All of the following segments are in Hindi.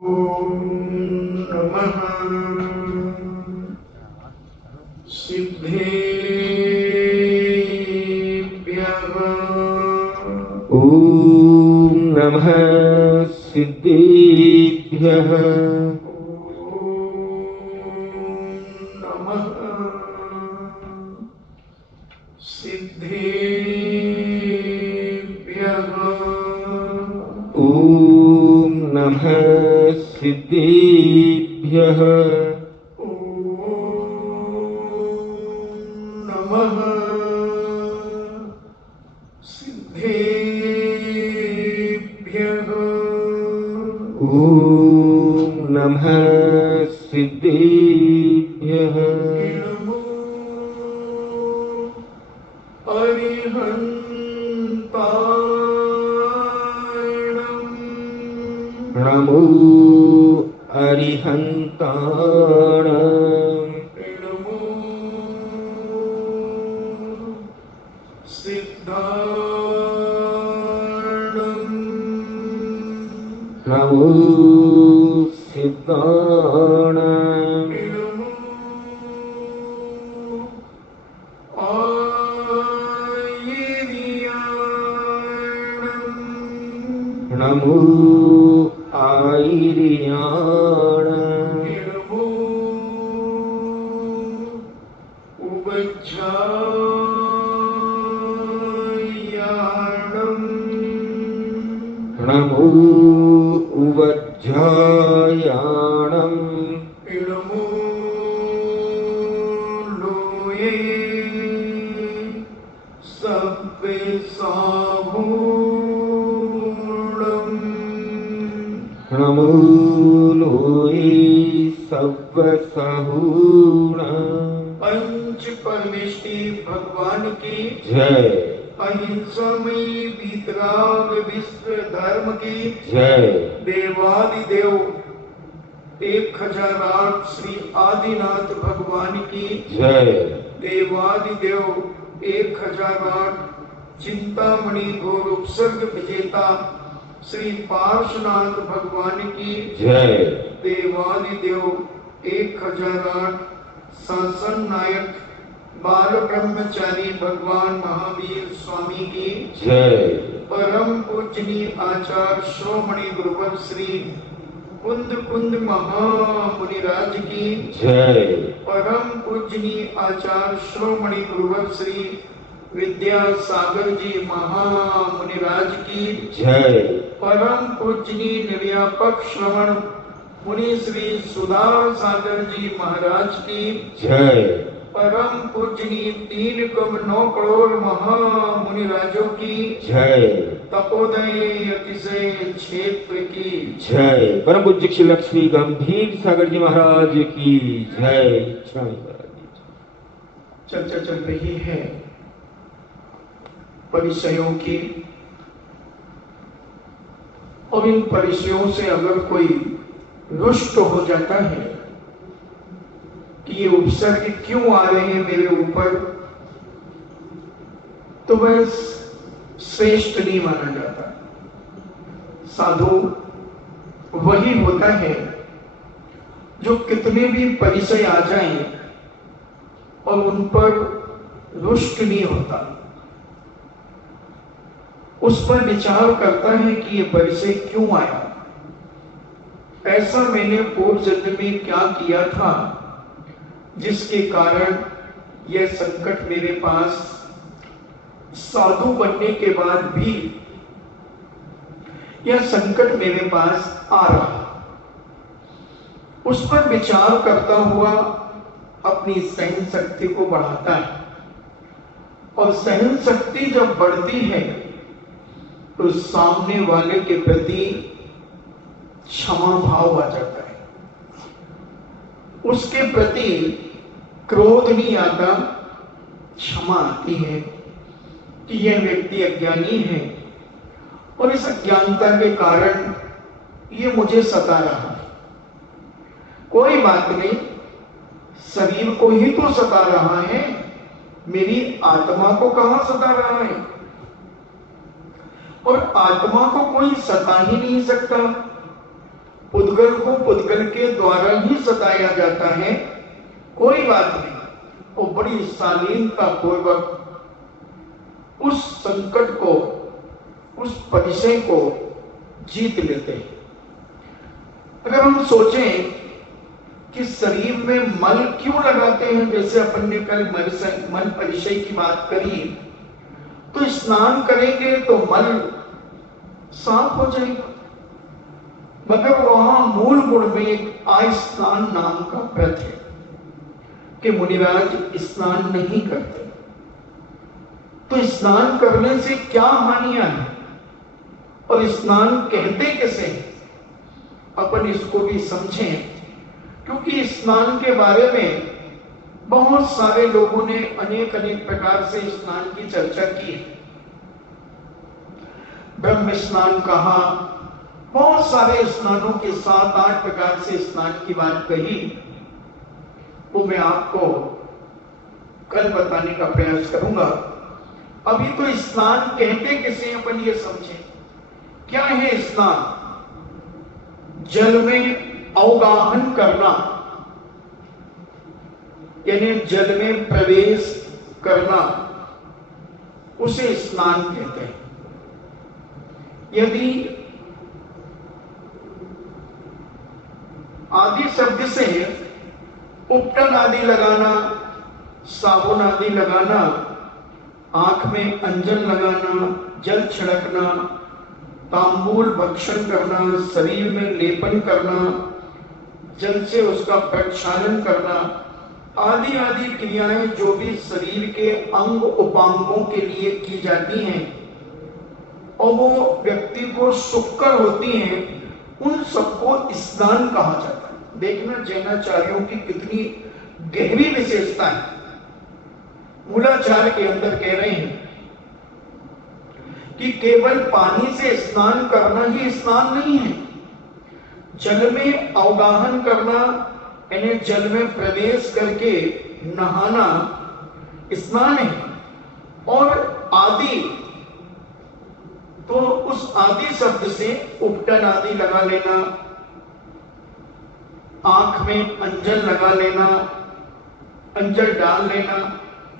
ॐ नमः सिद्धेभ्यः। ॐ नमः सिद्धेभ्यः। नमः सिद्धेभ्यः। ॐ नमः सिद्धेभ्यः। नमः सिद्धेभ्यः। ॐ नमः सिद्धेभ्यः। नमो अरिहन्ताणम्। नमो अरिहन्ताणम्। नमो सिद्धाणम्। नमो सिद्धाणम्। नमो आयर्याणम्। नमो आयर्याणम्। नमो उवज्झायाणम्। नमो उवज्झायाणम्। नमो लोये सव्यसामूढम्। नमो लोये सव्यसामूढम्। पंच परमेष्टि भगवान की जय। अहिंसामयी वीतराग विश्व धर्म की जय। देवादिदेव 1008 श्री आदिनाथ भगवान की जय। देवादिदेव 1008 चिंतामणि घोर उपसर्ग विजेता श्री पार्श्वनाथ भगवान की जय। देवादिदेव 1008 शासन नायक बाल ब्रह्मचारी भगवान महावीर स्वामी की जय। परम पूजनीय आचार्य श्रोमणि गुरुवर श्री कुंद कुंद महामुनिराज की जय। परम पूजनीय आचार्य श्रोमणि गुरुवर श्री विद्यासागर जी महामुनिराज की जय। परम पूजनीय निर्व्यापक श्रवण मुनि श्री सुधार सागर जी महाराज की जय। परम पूजनीय 3 करोड़ 9 करोड़ महामुनिराजों की जय। तपोदय अतिशय क्षेत्र की जय। परम पूज्य श्री लक्ष्मी गंभीर सागर जी महाराज की जय। चर्चा चल रही है परिचयों की, और इन परिचयों से अगर कोई रुष्ट हो जाता है कि ये उपसर्ग क्यों आ रहे हैं मेरे ऊपर, तो वह श्रेष्ठ नहीं माना जाता। साधु वही होता है जो कितने भी परिचय आ जाएं और उन पर रुष्ट नहीं होता, उस पर विचार करता है कि ये परिचय क्यों आया, ऐसा मैंने पूर्व जन्म में क्या किया था जिसके कारण यह संकट मेरे पास साधु बनने के बाद भी यह संकट मेरे पास आ रहा। उस पर विचार करता हुआ अपनी सहन शक्ति को बढ़ाता है, और सहन शक्ति जब बढ़ती है तो सामने वाले के प्रति क्षमा भाव आ जाता है, उसके प्रति क्रोध नहीं आता, क्षमा आती है कि यह व्यक्ति अज्ञानी है और इस अज्ञानता के कारण ये मुझे सता रहा है। कोई बात नहीं, शरीर को ही तो सता रहा है, मेरी आत्मा को कहां सता रहा है। और आत्मा को कोई सता ही नहीं सकता, पुद्गल को पुद्गल के द्वारा ही सताया जाता है, कोई बात नहीं, वो बड़ी शालीनता पूर्वक उस संकट को, उस परिचय को जीत लेते हैं। अगर हम सोचें कि शरीर में मल क्यों लगाते हैं, जैसे अपन ने कल मल परिचय की बात करी, तो स्नान करेंगे तो मल साफ हो जाएगा, मगर वहां मूल गुण में एक आस्नान नाम का व्रत है कि मुनिराज स्नान नहीं करते। तो स्नान करने से क्या हानियां हैं और स्नान कहते किसे हैं, अपन इसको भी समझें, क्योंकि स्नान के बारे में बहुत सारे लोगों ने अनेक अनेक प्रकार से स्नान की चर्चा की है। ब्रह्म स्नान कहा, बहुत सारे स्नानों के 7-8 प्रकार से स्नान की बात कही, वो मैं आपको कल बताने का प्रयास करूंगा। अभी तो स्नान कहते किसे अपन ये समझें। क्या है स्नान? जल में अवगाहन करना, यानी जल में प्रवेश करना, उसे स्नान कहते हैं। यदि आदि शब्द से उपटन आदि लगाना, साबुन आदि लगाना, आंख में अंजन लगाना, जल छिड़कना, तांबूल भक्षण करना, शरीर में लेपन करना, जल से उसका प्रक्षालन करना, आदि आदि क्रियाएं जो भी शरीर के अंग उपांगों के लिए की जाती हैं और वो व्यक्ति को सुखकर होती हैं, उन सबको स्नान कहा जाता है। देखना जैनाचार्यों की कितनी गहरी विशेषता है। मूलाचार्य के अंदर कह रहे हैं कि केवल पानी से स्नान करना ही स्नान नहीं है, जल में अवगाहन करना यानी जल में प्रवेश करके नहाना स्नान है। और आदि, तो उस आदि शब्द से उपटन आदि लगा लेना, आंख में अंजन लगा लेना, अंजन डाल लेना,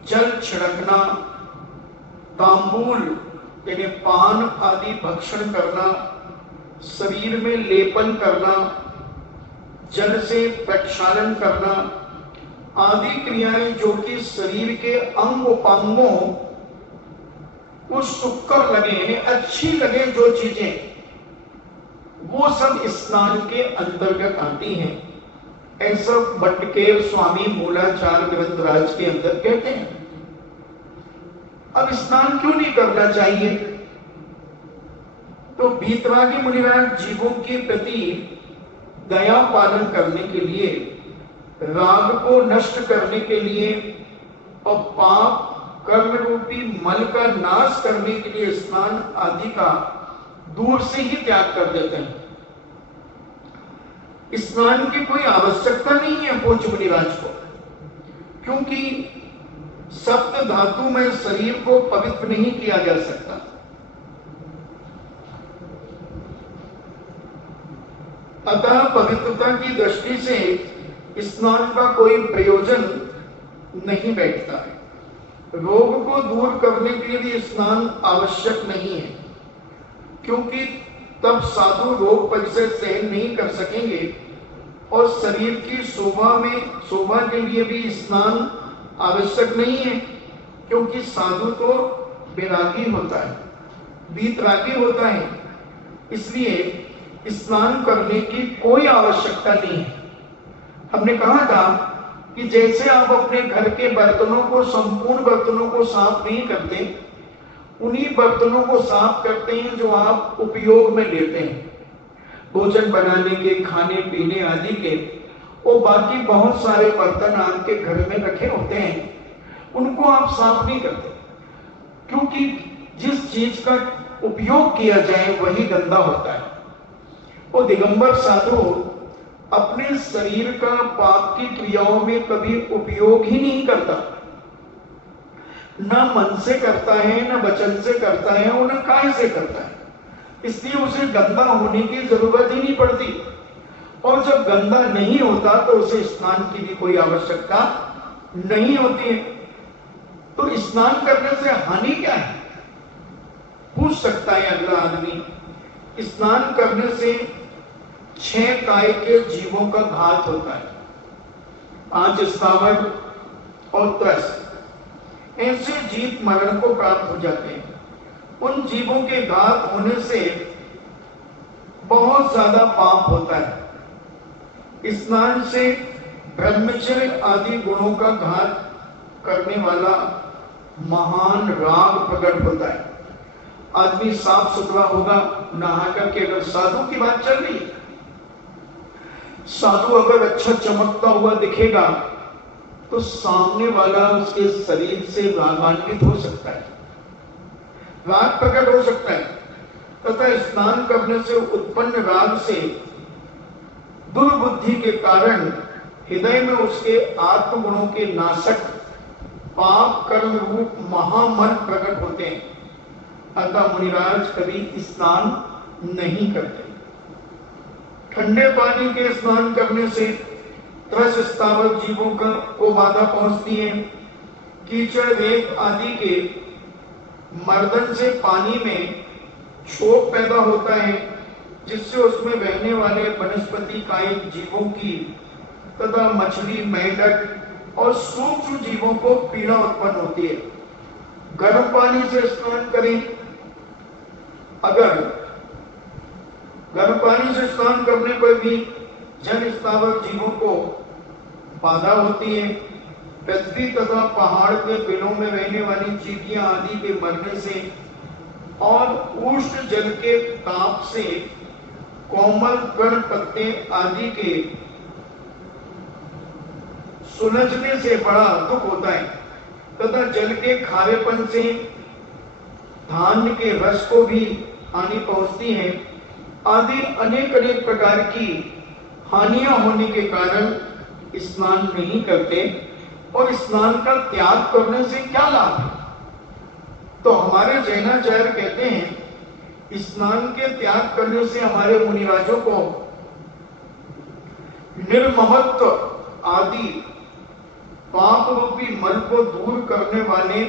जल छिड़कना, तांबूल यानी पान आदि भक्षण करना, शरीर में लेपन करना, जल से प्रक्षालन करना, आदि क्रियाएं जो कि शरीर के अंग उपांगों को सुखकर लगे, अच्छी लगे जो चीजें, वो सब स्नान के अंतर्गत आती हैं। ऐसा भट्टकेर स्वामी मूलाचार्य ग्रंथराज के अंदर कहते हैं। अब स्नान क्यों नहीं करना चाहिए? तो वीतरागी मुनिराज जीवों के प्रति दया पालन करने के लिए, राग को नष्ट करने के लिए और पाप कर्म रूपी मल का नाश करने के लिए स्नान आदि का दूर से ही त्याग कर देते हैं। स्नान की कोई आवश्यकता नहीं है पूज्य मुनिराज को, क्योंकि सप्त धातु में शरीर को पवित्र नहीं किया जा सकता। अतः पवित्रता की दृष्टि से स्नान का कोई प्रयोजन नहीं बैठता है। रोग को दूर करने के लिए भी स्नान आवश्यक नहीं है, क्योंकि तब साधु रोग परिचय सहन नहीं कर सकेंगे और शरीर की शोभा के लिए भी स्नान आवश्यक नहीं है, क्योंकि साधु तो वैरागी होता है, वीतरागी होता है, इसलिए स्नान करने की कोई आवश्यकता नहीं है। हमने कहा था कि जैसे आप अपने घर के बर्तनों को, संपूर्ण बर्तनों को साफ नहीं करते, उन्हीं बर्तनों को साफ करते हैं जो आप उपयोग में लेते हैं, भोजन बनाने के, खाने पीने आदि के। और बाकी बहुत सारे बर्तन आपके घर में रखे होते हैं, उनको आप साफ नहीं करते, क्योंकि जिस चीज का उपयोग किया जाए वही गंदा होता है। और दिगंबर साधु अपने शरीर का पाप की क्रियाओं में कभी उपयोग ही नहीं करता, न मन से करता है, न वचन से करता है और न काय से करता है, इसलिए उसे गंदा होने की जरूरत ही नहीं पड़ती। और जब गंदा नहीं होता तो उसे स्नान की भी कोई आवश्यकता नहीं होती है। तो स्नान करने से हानि क्या है, पूछ सकता है अगला आदमी। स्नान करने से 6 काय के जीवों का घात होता है, 5 स्थावर और 10 ऐसे जीव मरण को प्राप्त हो जाते हैं। उन जीवों के घात होने से बहुत ज्यादा पाप होता है। स्नान से ब्रह्मचर्य आदि गुणों का घात करने वाला महान राग प्रकट होता है। आदमी साफ सुथरा होगा नहा करके। अगर साधु की बात चल रही है, साधु अगर अच्छा चमकता हुआ दिखेगा तो सामने वाला उसके शरीर से रागान्वित हो सकता है, राग प्रकट हो सकता है। तथा स्नान करने से उत्पन्न राग से दुर्बुद्धि के कारण हृदय में उसके आत्मगुणों के नाशक पाप कर्म रूप महामन प्रकट होते हैं। अतः मुनिराज कभी स्नान नहीं करते। ठंडे पानी के स्नान करने से 10 स्थावर जीवों को बाधा पहुंचती है। कीचड़ रेत आदि के मर्दन से पानी में क्षोभ पैदा होता है, जिससे उसमें रहने वाले वनस्पति कायिक जीवों की तथा मछली, मेंढक और सूक्ष्म जीवों को पीड़ा उत्पन्न होती है। गर्म पानी से स्नान करें। अगर गर्म पानी से स्नान करने पर भी जन स्थावर जीवों को बाधा होती है। पृथ्वी तथा पहाड़ के बिलों में रहने वाली चींटियां आदि के मरने से और उष्ण जल के ताप से कोमल कण पत्ते आदि के सुलझने से बड़ा दुख होता है। तथा जल के खारेपन से धान्य के रस को भी हानि पहुंचती है। आदि अनेक अनेक प्रकार की हानियां होने के कारण स्नान नहीं करते। और स्नान का त्याग करने से क्या लाभ है? तो हमारे जैनाचार्य कहते हैं स्नान के त्याग करने से हमारे मुनिराजों को निर्ममत्व आदि पाप रूपी मल को दूर करने वाले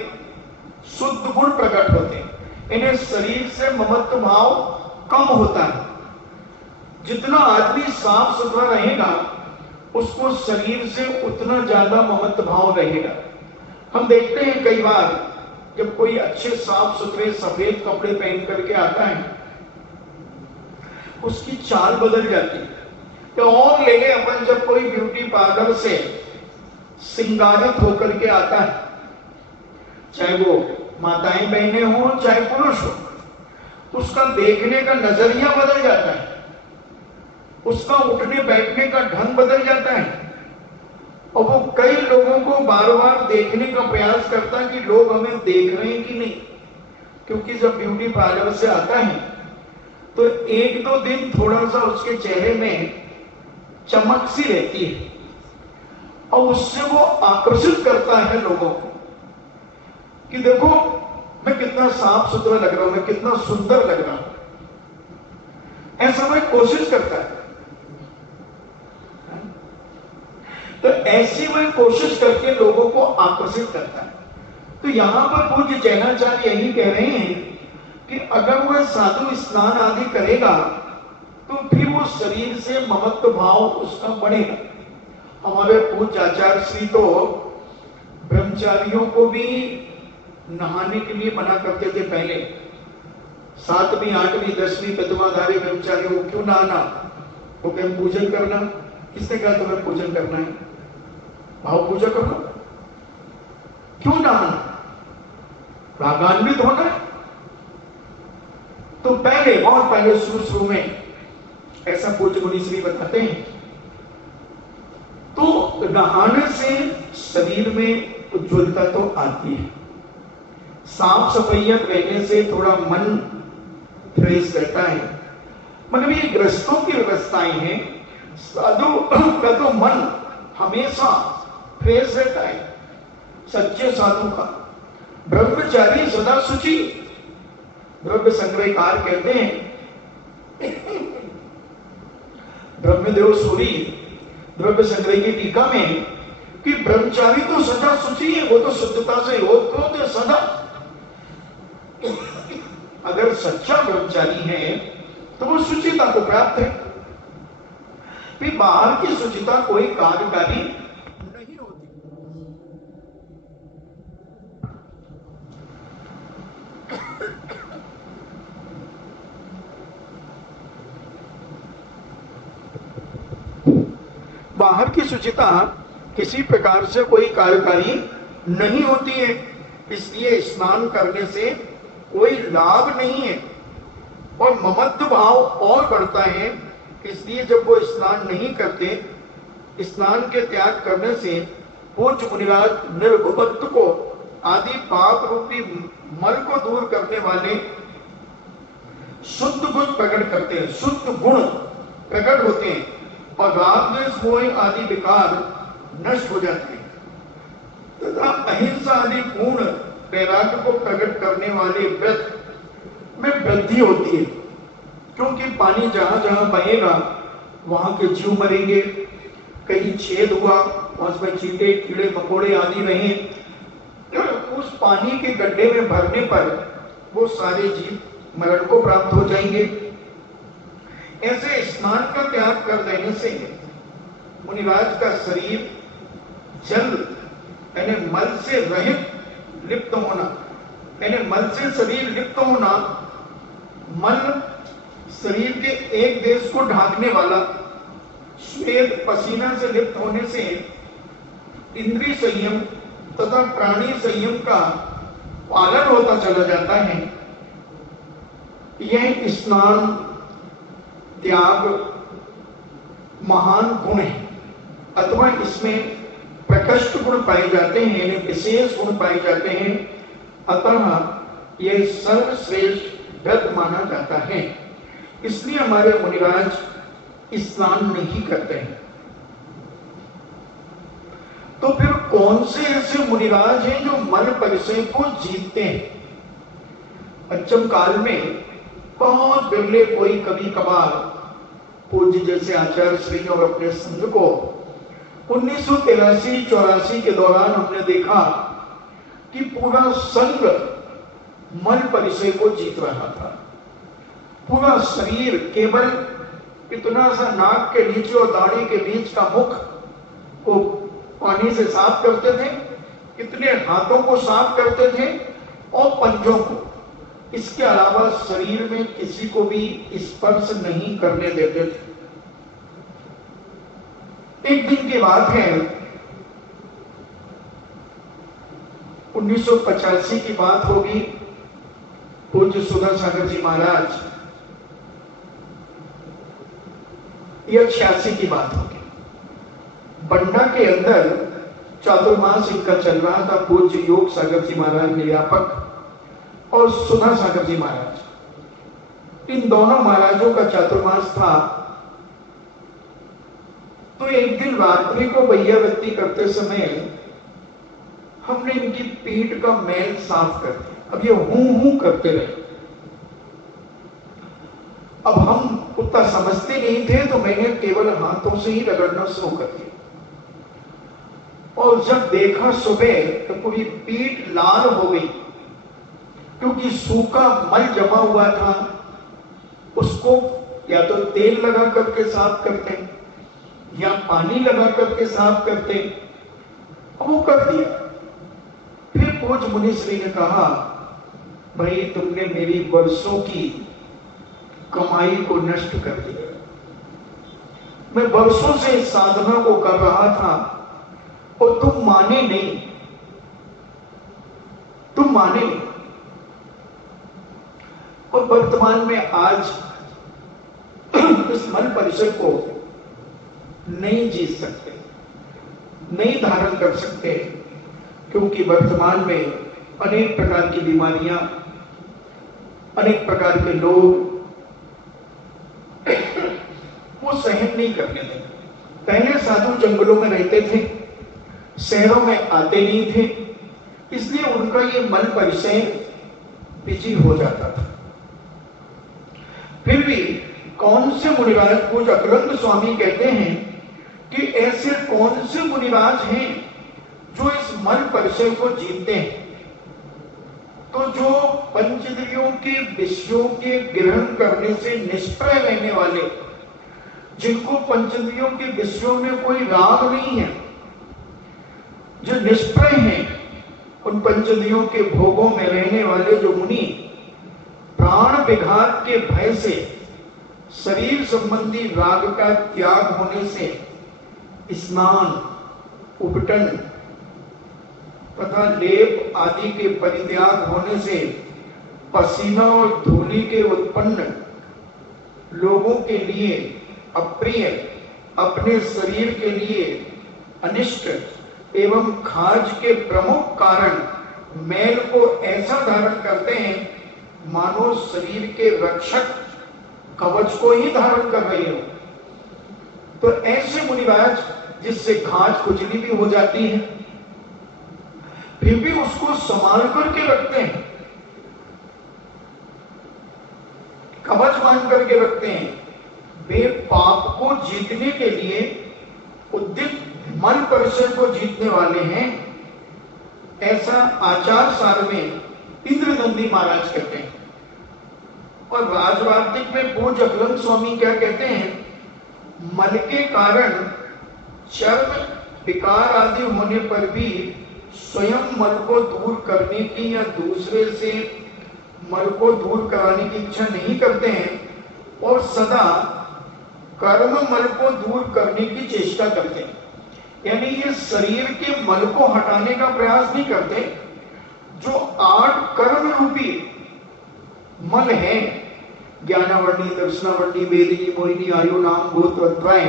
शुद्ध गुण प्रकट होते हैं। इन्हें शरीर से ममत्व भाव कम होता है। जितना आदमी साफ सुथरा रहेगा उसको शरीर से उतना ज्यादा ममत्व भाव रहेगा। हम देखते हैं कई बार जब कोई अच्छे साफ सुथरे सफेद कपड़े पहन करके आता है, उसकी चाल बदल जाती है। तो और ले ले अपन जब कोई ब्यूटी पार्लर से सिंगारित होकर के आता है, चाहे वो माताएं बहनें हो चाहे पुरुष हो, उसका देखने का नजरिया बदल जाता है, उसका उठने बैठने का ढंग बदल जाता है। और वो कई लोगों को बार बार देखने का प्रयास करता है कि लोग हमें देख रहे हैं कि नहीं। क्योंकि जब ब्यूटी पार्लर से आता है तो 1-2 दिन थोड़ा सा उसके चेहरे में चमक सी रहती है और उससे वो आकर्षित करता है लोगों को कि देखो मैं कितना साफ सुथरा लग रहा हूं, मैं कितना सुंदर लग रहा हूं। ऐसा वह कोशिश करता है। तो ऐसी वह कोशिश करके लोगों को आकर्षित करता है। तो यहां पर पूज्य जैनाचार्य यही कह रहे हैं कि अगर वह साधु स्नान आदि करेगा तो फिर वो शरीर से ममत्व भाव उसका बढ़ेगा। हमारे पूज्य आचार्य श्री तो ब्रह्मचारियों को भी नहाने के लिए मना करते थे। पहले 7वीं 8वीं 10वीं पदमाधारी ब्रह्मचारियों को क्यों नहाना? वो कहें पूजन करना। किसने कहा तुम्हें पूजन करना है? भाव पूजा करना। क्यों नहाना? रागान्वित होना। तो पहले बहुत पहले शुरू में ऐसा पूज्य मुनि श्री बताते हैं। तो नहाने से शरीर में उज्ज्वलता तो आती है, साफ सफाइयत रहने से थोड़ा मन फ्रेश रहता है। मतलब ये ग्रस्तों की व्यवस्थाएं हैं। साधु का तो मन हमेशा फ्रेश रहता है, सच्चे साधु का। ब्रह्मचारी सदा शुचि। ब्रह्म संग्रहकार कहते हैं ब्रह्मदेव सूरी द्रव्य संग्रह की टीका में कि ब्रह्मचारी तो सदा शुचि है, वो तो शुद्धता से रोध क्रोध है सदा। अगर सच्चा ब्रह्मचारी है तो वो शुचिता को प्राप्त है। फिर बाहर की शुचिता कोई कार्यकारी नहीं होती। बाहर की शुचिता किसी प्रकार से कोई कार्यकारी नहीं होती है, इसलिए स्नान करने से कोई लाभ नहीं है और ममत्व भाव और बढ़ता है। इसलिए जब वो स्नान नहीं करते, स्नान के त्याग करने से पूज्य मुनिराज निर्गुपत्व को आदि पाप रूपी मल को दूर करने वाले शुद्ध गुण प्रकट करते हैं, शुद्ध गुण प्रकट होते हैं और राग द्वेष मोह आदि विकार नष्ट हो जाते हैं तथा अहिंसा आदि पूर्ण वैराग्य को प्रकट करने वाले व्रत में वृद्धि होती है। क्योंकि पानी जहां जहां बहेगा वहां के जीव मरेंगे, कहीं छेद हुआ उसमें चींटे कीड़े मकोड़े आदि रहे, उस पानी के गड्ढे में भरने पर वो सारे जीव मरण को प्राप्त हो जाएंगे। ऐसे स्नान का त्याग कर देने से मुनिराज का शरीर जल यानी मल से रहित लिप्त होना, यानी मल से शरीर लिप्त होना, मल शरीर के एक देश को ढांकने वाला श्वेत पसीना से लिप्त होने से इंद्रिय संयम तथा प्राणी संयम का पालन होता चला जाता है। यह स्नान त्याग महान गुण है अथवा इसमें प्रकृष्ट गुण पाए जाते हैं, विशेष गुण पाए जाते हैं, अतः यह सर्वश्रेष्ठ व्रत माना जाता है। इसलिए हमारे मुनिराज स्नान नहीं करते हैं। तो फिर कौन से ऐसे मुनिराज हैं जो मन परिचय को जीतते हैं? अच्चम काल में बहुत बिरले कोई कभी कभार पूज्य जैसे आचार्य श्री और अपने संघ को 1983-84 के दौरान हमने देखा कि पूरा संघ मन परिचय को जीत रहा था। पूरा शरीर केवल इतना सा नाक के नीचे और दाढ़ी के बीच का मुख को पानी से साफ करते थे, इतने हाथों को साफ करते थे और पंजों को, इसके अलावा शरीर में किसी को भी स्पर्श नहीं करने देते थे। एक दिन की बात है, 1985 की बात होगी। पूज्य सुधा सागर जी महाराज, यह 86 की बात होगी, बंडा के अंदर चातुर्मास इनका चल रहा था। पूज्य योग सागर जी महाराज निर्यापक और सुधा सागर जी महाराज, इन दोनों महाराजों का चातुर्मास था। तो एक दिन रात्रि को वैयावृत्ति करते समय हमने इनकी पीठ का मैल साफ कर दिया। अब ये हूं करते रहे। अब हम उतना समझते नहीं थे तो मैंने केवल हाथों से ही रगड़ना शुरू कर दिया और जब देखा सुबह तो पूरी पीठ लाल हो गई, क्योंकि सूखा मल जमा हुआ था। उसको या तो तेल लगा करके साफ करते या पानी लगा करके साफ करते, वो कर दिया। फिर पूज्य मुनिश्री ने कहा, भाई तुमने मेरी वर्षों की कमाई को नष्ट कर दिया। मैं वर्षों से इस साधना को कर रहा था और तुम माने नहीं, तुम माने नहीं। और वर्तमान में आज इस मन परिसर को नहीं जीत सकते, नहीं धारण कर सकते, क्योंकि वर्तमान में अनेक प्रकार की बीमारियां, अनेक प्रकार के लोग वो सहन नहीं करने देते। पहले साधु जंगलों में रहते थे, शहरों में आते नहीं थे, इसलिए उनका ये मन परिचय बिजी हो जाता था। फिर भी कौन से मुनिराज, पूज्य अकलंद स्वामी कहते हैं कि ऐसे कौन से मुनिराज हैं जो इस मन परिचय को जीतते हैं। तो जो पंचेंद्रियों के विषयों के ग्रहण करने से निष्प्रय रहने वाले, जिनको पंचेंद्रियों के विषयों में कोई राग नहीं है, जो निष्प्रय हैं, उन पंचेंद्रियों के भोगों में रहने वाले जो मुनि प्राण विघात के भय से, शरीर संबंधी राग का त्याग होने से, स्नान, उपटन तथा लेप आदि के परित्याग होने से, पसीना और धूलि के उत्पन्न लोगों के लिए अप्रिय, अपने शरीर के लिए अनिष्ट एवं खाज के प्रमुख कारण मैल को ऐसा धारण करते हैं मानो शरीर के रक्षक कवच को ही धारण कर रहे हो। तो ऐसे मुनिराज जिससे खाज खुजली भी हो जाती है, फिर भी उसको संभाल करके रखते हैं, कवच मान करके रखते हैं। वे पाप को जीतने के लिए उद्दित मन परिचय को जीतने वाले हैं, ऐसा आचार सार में इंद्रनंदी महाराज कहते हैं। और राजवार्तिक में पूज्य अकलंद स्वामी क्या कहते हैं, मन के कारण चर्म विकार आदि होने पर भी स्वयं मन को दूर करने की या दूसरे से मन को दूर कराने की इच्छा नहीं करते हैं, और सदा कर्म मन को दूर करने की चेष्टा करते हैं। यानी ये शरीर के मन को हटाने का प्रयास नहीं करते। जो 8 कर्म रूपी मन है, ज्ञानावरणी, दर्शनावरणी, वेदिनी, मोहिनी, आयु, नाम, भूत, अद्वय,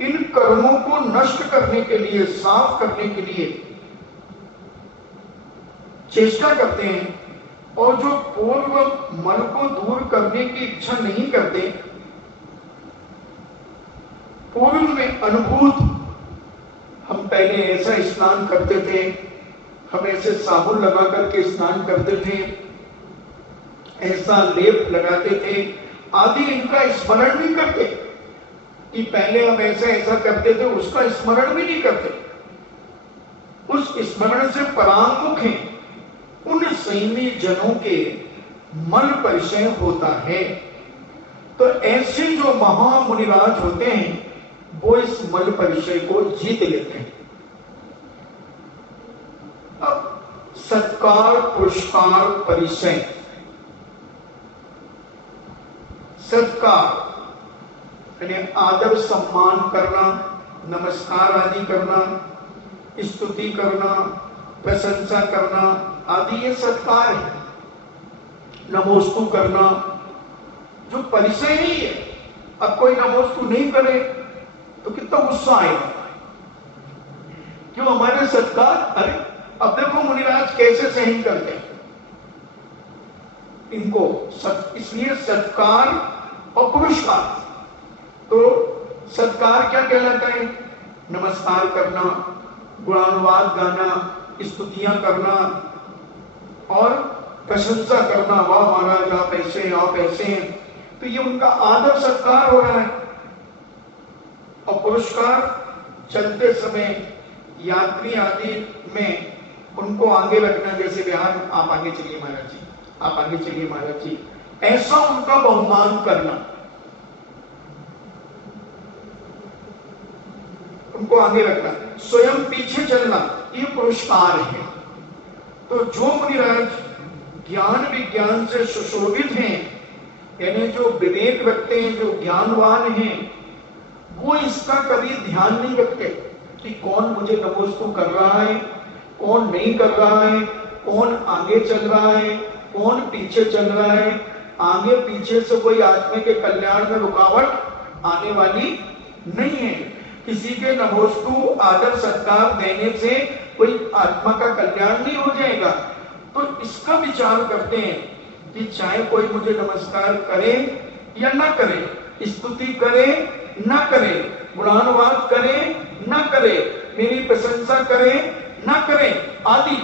इन कर्मों को नष्ट करने के लिए, साफ करने के लिए चेष्टा करते हैं, और जो पूर्व मन को दूर करने की इच्छा नहीं करते, पूर्व में अनुभूत, हम पहले ऐसा स्नान करते थे, हम ऐसे साबुन लगा करके स्नान करते थे, ऐसा लेप लगाते थे आदि, इनका स्मरण नहीं करते कि पहले हम ऐसा ऐसा करते थे, उसका स्मरण भी नहीं करते। उस स्मरण से परांमुख हैं। उन संयमी जनों के मन परिचय होता है। तो ऐसे जो महामुनिराज होते हैं वो इस मन परिचय को जीत लेते हैं। अब सत्कार, पुरस्कार, परिचय। सत्कार यानी आदर सम्मान करना, नमस्कार आदि करना, स्तुति करना, प्रशंसा करना आदि ये सत्कार है। नमोस्तु करना जो परिचय नहीं है। अब कोई नमोस्तु नहीं करे तो कितना गुस्सा आएगा, क्यों हमारे सत्कार। अरे अब देखो मुनिराज कैसे सहन करते हैं इनको। इसलिए सत्कार और पुरस्कार। तो सत्कार क्या कहलाता है? नमस्कार करना, गुणानुवाद गाना, स्तुतियां करना और प्रशंसा करना, वाह महाराज आप ऐसे हैं, आप ऐसे हैं। तो ये उनका आदर सत्कार हो रहा है। और पुरस्कार चलते समय यात्री आदि में उनको आगे रखना, जैसे बिहार आप आगे चलिए महाराज जी, आप आगे चलिए महाराज जी, ऐसा उनका बहुमान करना, उनको आगे रखना, स्वयं पीछे चलना, ये पुरस्कार है। तो जो मुनिराज ज्ञान विज्ञान से सुशोभित हैं, यानी जो विवेक रखते हैं, जो ज्ञानवान हैं, वो इसका कभी ध्यान नहीं रखते कि कौन मुझे नमोस्तु कर रहा है, कौन नहीं कर रहा है, कौन आगे चल रहा है, कौन पीछे चल रहा है। आगे पीछे से कोई आत्मा के कल्याण में रुकावट आने वाली नहीं है। किसी के नमोस्तु आदर सत्कार देने से कोई आत्मा का कल्याण नहीं हो जाएगा। तो इसका विचार करते हैं कि चाहे कोई मुझे नमस्कार करे या ना करे, स्तुति करे ना करे, गुणानुवाद करे ना करे, मेरी प्रशंसा करे ना करे आदि,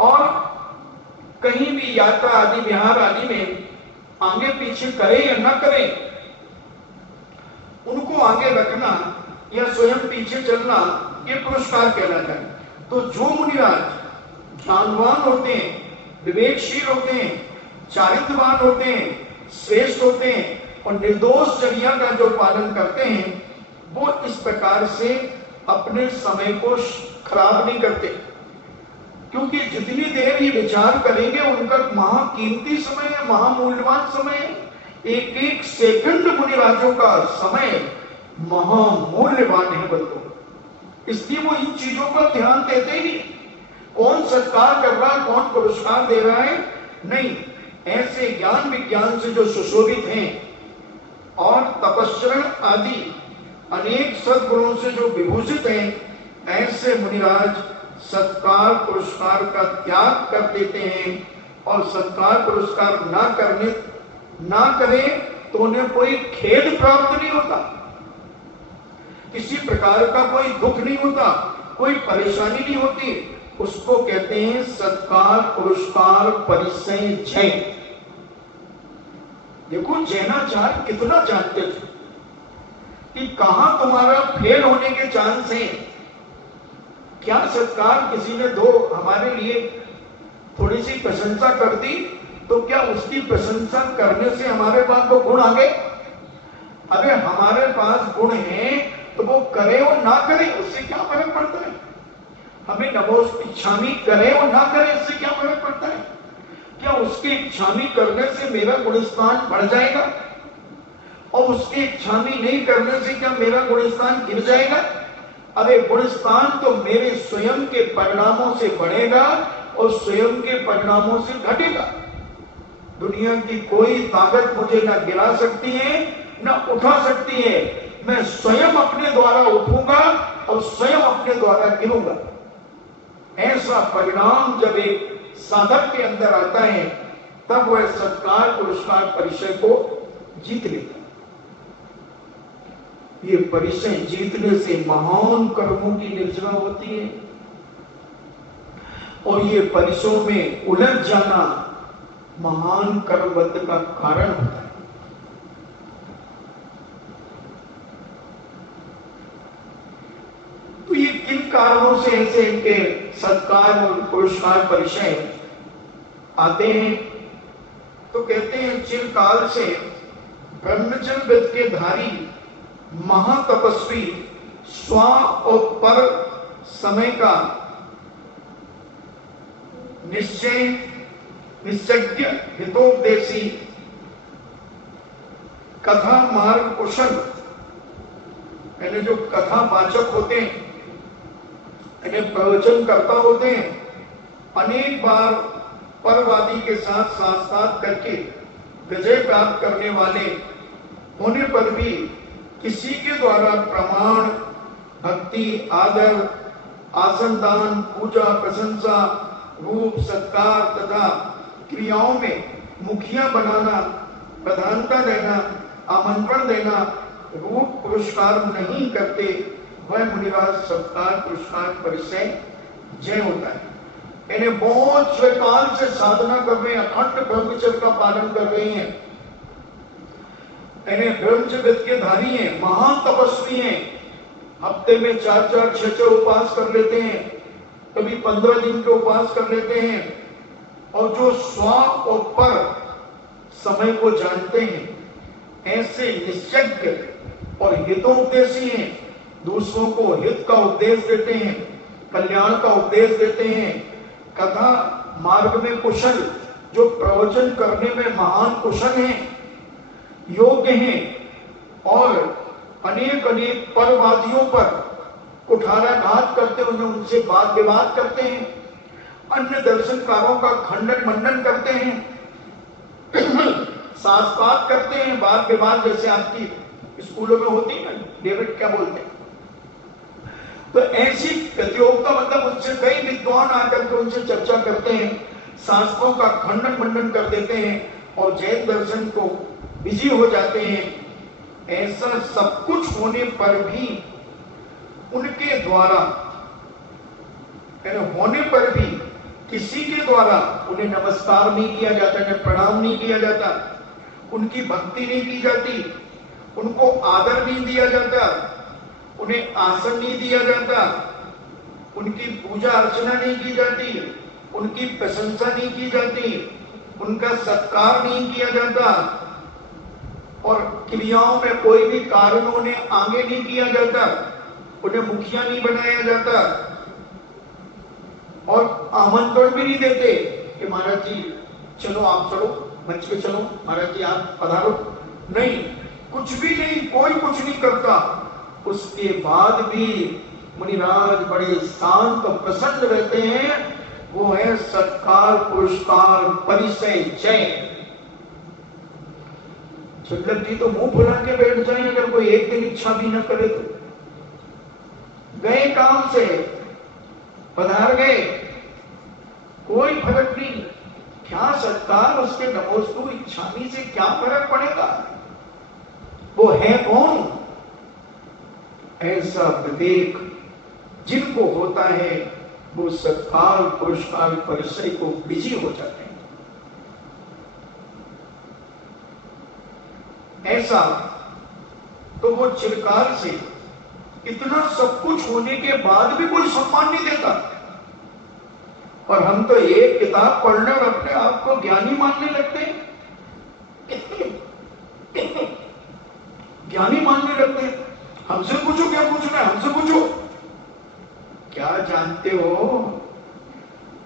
और कहीं भी यात्रा आदि विहार आदि में आगे पीछे करे या ना करे, उनको आगे रखना या स्वयं पीछे चलना, ये पुरस्कार कहलाता है। तो जो मुनिराज ज्ञानवान होते हैं, विवेकशील होते हैं, चारित्रवान होते हैं, श्रेष्ठ होते हैं और निर्दोष चर्या का जो पालन करते हैं, वो इस प्रकार से अपने समय को खराब नहीं करते, क्योंकि जितनी देर ये विचार करेंगे उनका महाकीमती समय है, महामूल्यवान समय है। एक एक सेकंड मुनिराजों का समय महामूल्यवान है बंधु, इसलिए वो इन चीजों पर ध्यान देते ही नहीं। कौन सत्कार कर रहा है, कौन पुरस्कार दे रहा है, नहीं। ऐसे ज्ञान विज्ञान से जो सुशोभित हैं और तपस्या आदि अनेक सद्गुणों से जो विभूषित हैं, ऐसे मुनिराज सत्कार पुरस्कार का त्याग कर देते हैं और सत्कार पुरस्कार ना करें तो उन्हें कोई खेद प्राप्त नहीं होता, किसी प्रकार का कोई दुख नहीं होता, कोई परेशानी नहीं होती। उसको कहते हैं सत्कार पुरस्कार परिचय जय। देखो जैनाचार्य कितना जानते थे कि कहां तुम्हारा फेल होने के चांस है। क्या सत्कार किसी ने दो हमारे लिए थोड़ी सी प्रशंसा कर दी तो क्या उसकी प्रशंसा करने से हमारे पास वो गुण आ गए? अबे हमारे पास गुण है तो वो करे और ना करे उससे क्या फर्क पड़ता है? हमें नमोस्तुच्छामि करे और ना करे इससे क्या फर्क पड़ता है? क्या उसके इच्छामी करने से मेरा गुणस्थान बढ़ जाएगा और उसके इच्छामी नहीं करने से क्या मेरा गुणस्थान गिर जाएगा? अरे गुणस्थान तो मेरे स्वयं के परिणामों से बढ़ेगा और स्वयं के परिणामों से घटेगा। दुनिया की कोई ताकत मुझे न गिरा सकती है न उठा सकती है। मैं स्वयं अपने द्वारा उठूंगा और स्वयं अपने द्वारा गिरूंगा। ऐसा परिणाम जब एक साधक के अंदर आता है तब वह सत्कार पुरस्कार परिचय को जीत लेता है। ये परिचय जीतने से महान कर्मों की निर्जरा होती है और ये परिचयों में उलझ जाना महान कर्मबंध का कारण होता है। तो ये किन कारणों से ऐसे इनके सत्कार और पुरस्कार परिचय आते हैं? तो कहते हैं चिरकाल से ब्रह्मचर्य व्रत के धारी महातपस्वी स्व और पर समय का निश्चय हितोपदेशी कथा मार्ग कुशल, यानी जो कथा वाचक होते हैं, यानी प्रवचन करता होते हैं, अनेक बार परवादी के साथ साथ करके विजय प्राप्त करने वाले होने पर भी किसी के द्वारा प्रमाण भक्ति आदर आसन दान पूजा प्रशंसा रूप सत्कार तथा क्रियाओं में मुखिया बनाना प्रधानता देना आमंत्रण देना रूप पुरस्कार नहीं करते, वह मुनिराज सत्कार पुरस्कार परिचय जय होता है। इन्हें बहुत स्वीकाल से साधना कर रहे हैं, अखंड ब्रह्मचर्य का पालन कर रहे हैं, इन्हें ब्रह्मचर्य के धारी हैं, महान तपस्वी हैं, हफ्ते में 4-4 6-6 उपवास कर लेते हैं, कभी 15 दिन के उपवास कर लेते हैं और जो स्व और पर समय को जानते हैं, ऐसे निश्चय और हितोपदेशी हैं, दूसरों को हित का उपदेश देते हैं, कल्याण का उपदेश देते हैं, कथा मार्ग में कुशल, जो प्रवचन करने में महान कुशल हैं, योग्य हैं और अनेक अनेक परवादियों पर कुठाराघात करते हुए उनसे वाद विवाद करते हैं, अन्य दर्शनकारों का खंडन मंडन करते हैं, शास्त्रार्थ करते हैं, वाद विवाद जैसे आपकी स्कूलों में होती है ना, डेविड क्या बोलते हैं। तो ऐसी प्रतियोगिता मतलब उनसे कई विद्वान आकर के उनसे चर्चा करते हैं, शास्त्रों का खंडन मंडन कर देते हैं और जैन दर्शन को बिजी हो जाते हैं। ऐसा सब कुछ होने पर भी उनके द्वारा होने पर भी किसी के द्वारा उन्हें नमस्कार नहीं किया जाता, उन्हें प्रणाम नहीं किया जाता, उनकी भक्ति नहीं की जाती, उनको आदर नहीं दिया जाता, उन्हें आसन नहीं दिया जाता, उनकी पूजा अर्चना नहीं की जाती, उनकी प्रशंसा नहीं की जाती, उनका सत्कार नहीं किया जाता और क्रियाओं में कोई भी कारण उन्हें आगे नहीं किया जाता, उन्हें मुखिया नहीं बनाया जाता और आमंत्रण भी नहीं देते कि महाराज जी चलो, आप चलो, मंच पे चलो, महाराज जी आप पधारो। नहीं, कुछ भी नहीं, कोई कुछ नहीं करता। उसके बाद भी मुनिराज बड़े शांत और प्रसन्न रहते हैं। वो है सत्कार, पुरस्कार, परिचय, जय। सुंदर जी तो मुंह फुला के बैठ जाए अगर कोई एक दिन इच्छा भी न करे तो। गए काम से, पधार गए, कोई फर्क नहीं। क्या सत्कार, उसके नमोस्तु इच्छामी से क्या फर्क पड़ेगा? वो है कौन? ऐसा विवेक जिनको होता है वो सत्कार, पुरस्कार, परिचय को बिजी हो जाते हैं। ऐसा तो वो चिरकाल से इतना सब कुछ होने के बाद भी कोई सम्मान नहीं देता। और हम तो एक किताब पढ़ने और अपने आप को ज्ञानी मानने लगते हैं। ज्ञानी मानने लगते हैं। हमसे पूछो, क्या पूछना है हमसे पूछो। क्या जानते हो,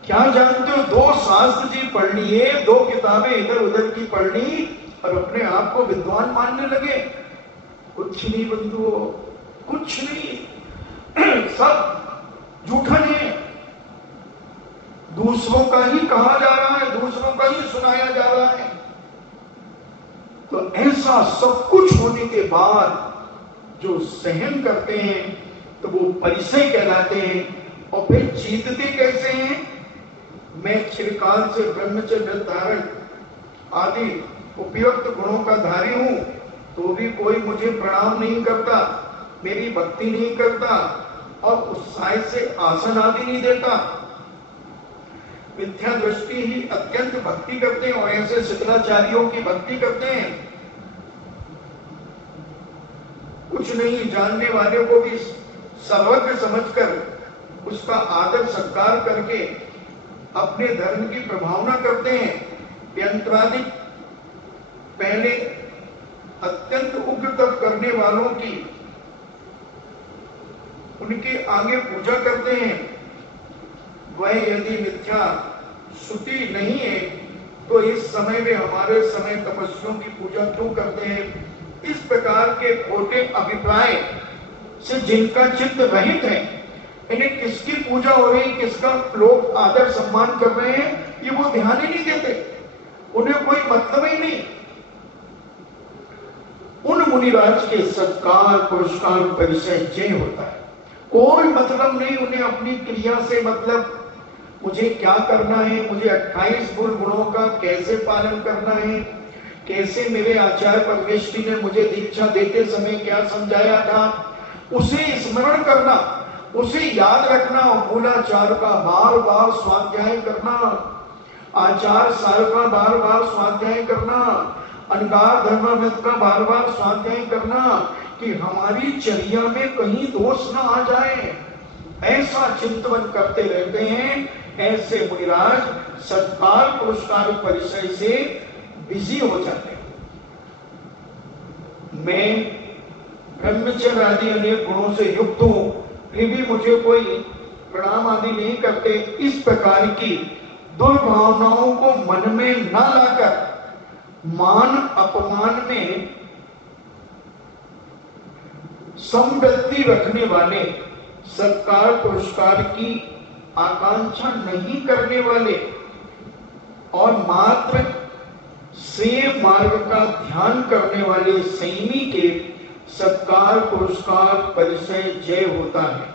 क्या जानते हो? 2 शास्त्र जी पढ़ लिए, 2 किताबें इधर उधर की पढ़ ली और अपने आप को विद्वान मानने लगे। कुछ नहीं बंधुओं, कुछ नहीं। सब झूठन है। दूसरों का ही कहा जा रहा है, दूसरों का ही सुनाया जा रहा है। तो ऐसा सब कुछ होने के बाद जो सहन करते हैं तो वो परिचय कहलाते हैं। और फिर जीतते कैसे हैं? मैं चिरकाल से ब्रह्मचर्य धारण आदि उपयुक्त गुणों का धारी हूं, तो भी कोई मुझे प्रणाम नहीं करता, मेरी भक्ति नहीं करता और उत्साह से आसन आदि नहीं देता। मिथ्या दृष्टि ही अत्यंत भक्ति करते हैं और ऐसे शिखराचार्यों की भक्ति करते हैं। कुछ नहीं जानने वाले को भी सर्वज्ञ समझकर उसका आदर सत्कार करके अपने धर्म की प्रभावना करते हैं। यंत्रादि पहले अत्यंत उग्र तप करने वालों की उनके आगे पूजा करते हैं। वह यदि मिथ्या श्रुति नहीं है तो इस समय में हमारे समय तपस्वियों की पूजा क्यों करते हैं? इस प्रकार के खोटे अभिप्राय से जिनका चित्त रहित है, इन्हें किसकी पूजा हो रही, किसका लोग आदर सम्मान कर रहे हैं, ये वो ध्यान ही नहीं देते। उन्हें कोई मतलब ही नहीं। उन मुनिराज के सत्कार, पुरस्कार, परिचय, जय होता है। कोई मतलब नहीं उन्हें अपनी क्रिया से मतलब। मुझे क्या करना है, मुझे 28 मूल गुणों का कैसे पालन करना है, कैसे मेरे आचार्य परमेष्ठी ने मुझे दीक्षा देते समय क्या समझाया था, उसे स्मरण करना, उसे याद रखना, मूलाचार का बार बार स्वाध्याय करना, आचार सार का बार बार स्वाध्याय करना, अनगार धर्मामृत का बार बार स्वाध्याय करना कि हमारी चर्या में कहीं दोष ना आ जाए। ऐसा चिंतन करते रहते हैं। ऐसे मुनिराज सत्कार, पुरस्कार, परिचय से बिजी हो जाते हैं। मैं ब्रह्मचर्य आदि अनेक गुणों से युक्त हूं, फिर भी मुझे कोई प्रणाम आदि नहीं करते। इस प्रकार की दुर्भावनाओं को मन में न लाकर मान अपमान में समवृत्ति रखने वाले, सत्कार पुरस्कार की आकांक्षा नहीं करने वाले और मात्र सेव मार्ग का ध्यान करने वाले संयमी के सत्कार, पुरस्कार, परिचय, जय होता है।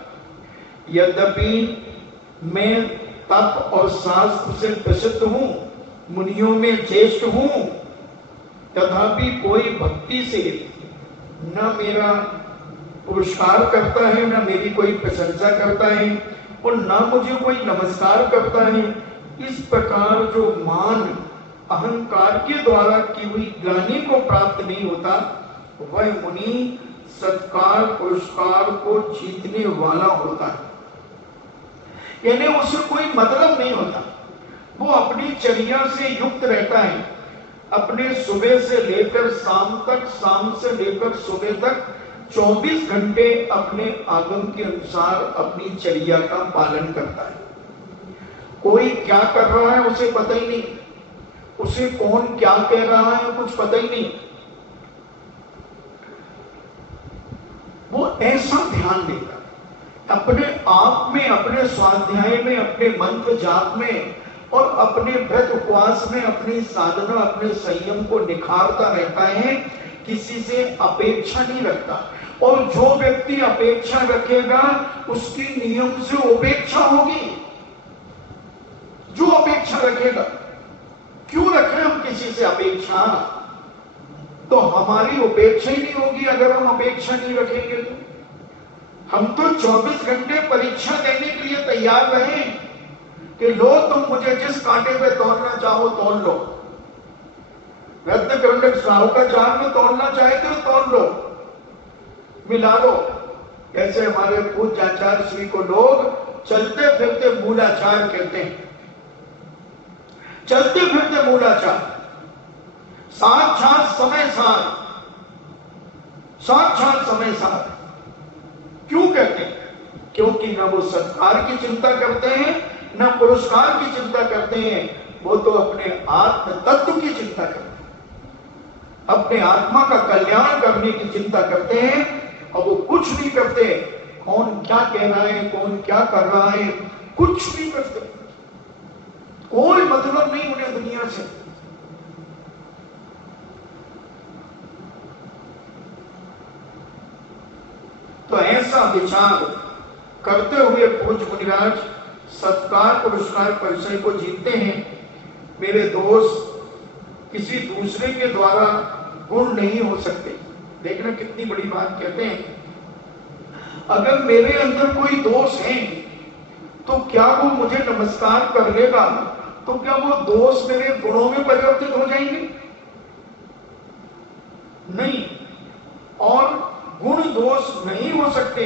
यद्यपि मैं तप और शास्त्र से प्रसिद्ध हूं, मुनियों में ज्येष्ठ हूं, तथापि कोई भक्ति से न मेरा पुरस्कार करता है, न मेरी कोई प्रशंसा करता है और न मुझे कोई नमस्कार करता है। इस प्रकार जो मान अहंकार के द्वारा की हुई ग्लानि को प्राप्त नहीं होता, वह मुनि सत्कार पुरस्कार को जीतने वाला होता है। यानी उसे कोई मतलब नहीं होता, वो अपनी चर्या से युक्त रहता है। अपने सुबह से लेकर शाम तक, शाम से लेकर सुबह तक 24 घंटे अपने आगम के अनुसार अपनी चर्या का पालन करता है। कोई क्या कर रहा है उसे पता ही नहीं, उसे कौन क्या कह रहा है कुछ पता ही नहीं। वो ऐसा ध्यान देता है अपने आप में, अपने स्वाध्याय में, अपने मंत्र जाप में और अपने व्रत उपवास में, अपनी साधना, अपने संयम को निखारता रहता है, किसी से अपेक्षा नहीं रखता। और जो व्यक्ति अपेक्षा रखेगा उसकी नियम से उपेक्षा होगी। जो अपेक्षा रखेगा, क्यों रखें हम किसी से अपेक्षा, तो हमारी उपेक्षा ही नहीं होगी अगर हम अपेक्षा नहीं रखेंगे। तो हम तो 24 घंटे परीक्षा देने के लिए तैयार रहे कि लो तुम मुझे जिस कांटे पे तोड़ना चाहो तोड़ लो, रत्न करंडक श्राव का जार में तोड़ना चाहते हो तोड़ लो, मिला लो। ऐसे हमारे पूज्य आचार्य श्री को लोग चलते फिरते मूलाचार कहते हैं। चलते फिरते मूलाचार, साक्षात समय सार, साक्षात समय सार। क्यों कहते हैं? क्योंकि न वो सत्कार की चिंता करते हैं, न पुरस्कार की चिंता करते हैं, वो तो अपने आत्म तत्व की चिंता करते हैं, अपने आत्मा का कल्याण करने की चिंता करते हैं। और वो कुछ नहीं करते, कौन क्या कह रहा है, कौन क्या कर रहा है, कुछ नहीं करते, कोई मतलब नहीं उन्हें दुनिया से। तो ऐसा विचार करते हुए पूज्य मुनिराज सत्कार पुरस्कार परिचय को जीतते हैं। मेरे दोस्त, किसी दूसरे के द्वारा गुण नहीं हो सकते। देखना कितनी बड़ी बात कहते हैं। अगर मेरे अंदर कोई दोष है तो क्या वो मुझे नमस्कार कर लेगा, तो क्या वो दोष मेरे गुणों में परिवर्तित हो जाएंगे? नहीं, और गुण दोष नहीं हो सकते।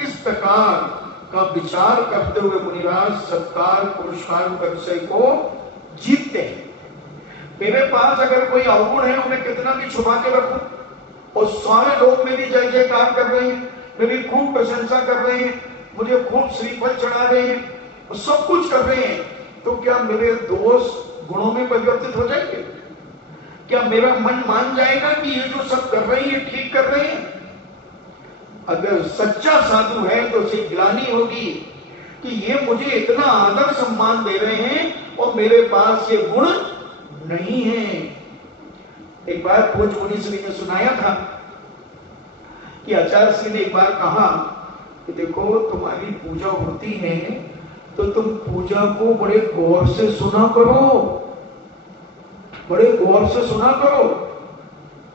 इस प्रकार का विचार करते हुए मुनिराज सत्कार पुरस्कार परिचय को जीतते हैं। मेरे पास अगर कोई अवगुण है, उन्हें कितना भी छुपा के रखूं, और सारे लोग मेरी जय जयकार कर रहे हैं, मेरी खूब प्रशंसा कर रहे हैं, मुझे खूब श्रीफल चढ़ा रहे हैं, और सब कुछ कर रहे हैं, तो क्या मेरे दोष गुणों में परिवर्तित हो जाएंगे? क्या मेरा मन मान जाएगा कि ये जो सब कर रहे हैं ठीक कर रहे हैं? अगर सच्चा साधु है तो उसे ग्लानि होगी कि ये मुझे इतना आदर सम्मान दे रहे हैं और मेरे पास ये गुण नहीं है। एक बार पूज्य मुनि श्री ने सुनाया था कि आचार्य श्री ने एक बार कहा कि देखो तुम्हारी पूजा होती है तो तुम पूजा को बड़े गौर से सुना करो, बड़े गौर से सुना करो।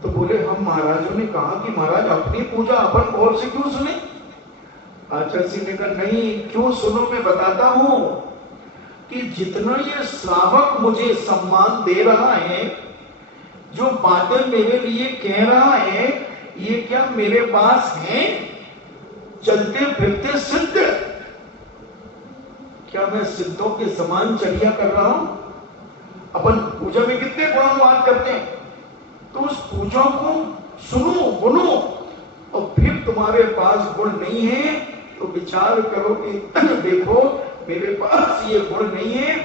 तो बोले हम महाराजों ने कहा कि महाराज अपनी पूजा अपन गौर से क्यों सुने? आचार्य श्री ने कहा नहीं, क्यों सुनो, मैं बताता हूं कि जितना ये श्रावक मुझे सम्मान दे रहा है, जो बातें मेरे लिए कह रहा है, ये क्या मेरे पास है चलते फिरते सिद्ध? क्या मैं सिद्धों के समान चर्या कर रहा हूं? अपन पूजा में कितने गुणानुवाद करते हैं, तो उस पूजा को सुनो गुनो, और फिर तुम्हारे पास गुण नहीं है तो विचार करो कि देखो मेरे पास ये गुण नहीं है,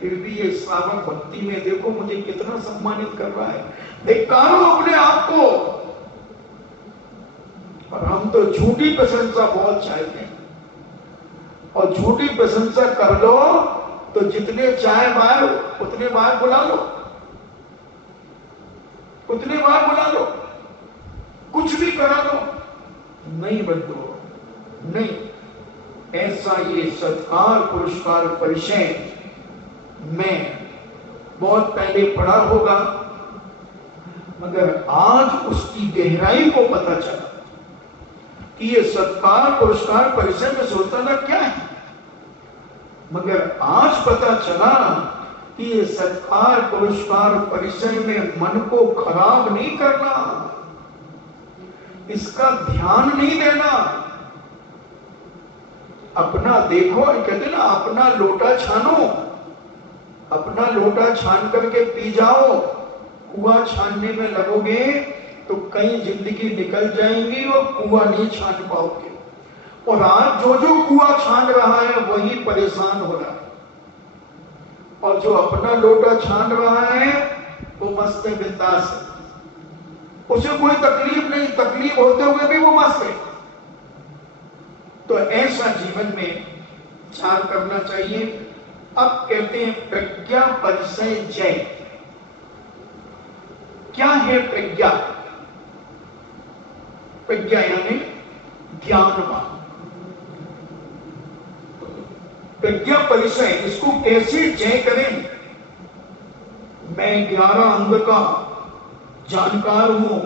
फिर भी ये श्रावक भक्ति में देखो मुझे कितना सम्मानित कर रहा है। धिक्कारो अपने आप को। और हम तो झूठी प्रशंसा बहुत चाहते हैं, और झूठी प्रशंसा कर लो तो जितने चाहे बार उतने बार बुला लो, उतने बार बुला लो, कुछ भी करा लो, नहीं बंधु नहीं। ऐसा ये सत्कार पुरस्कार परिचय में बहुत पहले पढ़ा होगा, मगर आज उसकी गहराई को पता चला कि ये सत्कार पुरस्कार परिचय में सोचता था क्या है, मगर आज पता चला कि ये सत्कार पुरस्कार परिचय में मन को खराब नहीं करना, इसका ध्यान नहीं देना। अपना देखो, कहते ना अपना लोटा छानो, अपना लोटा छान करके पी जाओ। कुआं छानने में लगोगे तो कई जिंदगी निकल जाएंगी और कुआं नहीं छान पाओगे। और आज जो जो कुआं छान रहा है वही परेशान हो रहा है, और जो अपना लोटा छान रहा है वो मस्त बिंदास है, उसे कोई तकलीफ नहीं, तकलीफ होते हुए भी वो मस्त है। तो ऐसा जीवन में विचार करना चाहिए। अब कहते हैं प्रज्ञा परिचय जय। क्या है प्रज्ञा? प्रज्ञा यानी ज्ञानवान। प्रज्ञा परिचय, इसको कैसे जय करें? मैं 11 अंग का जानकार हूं,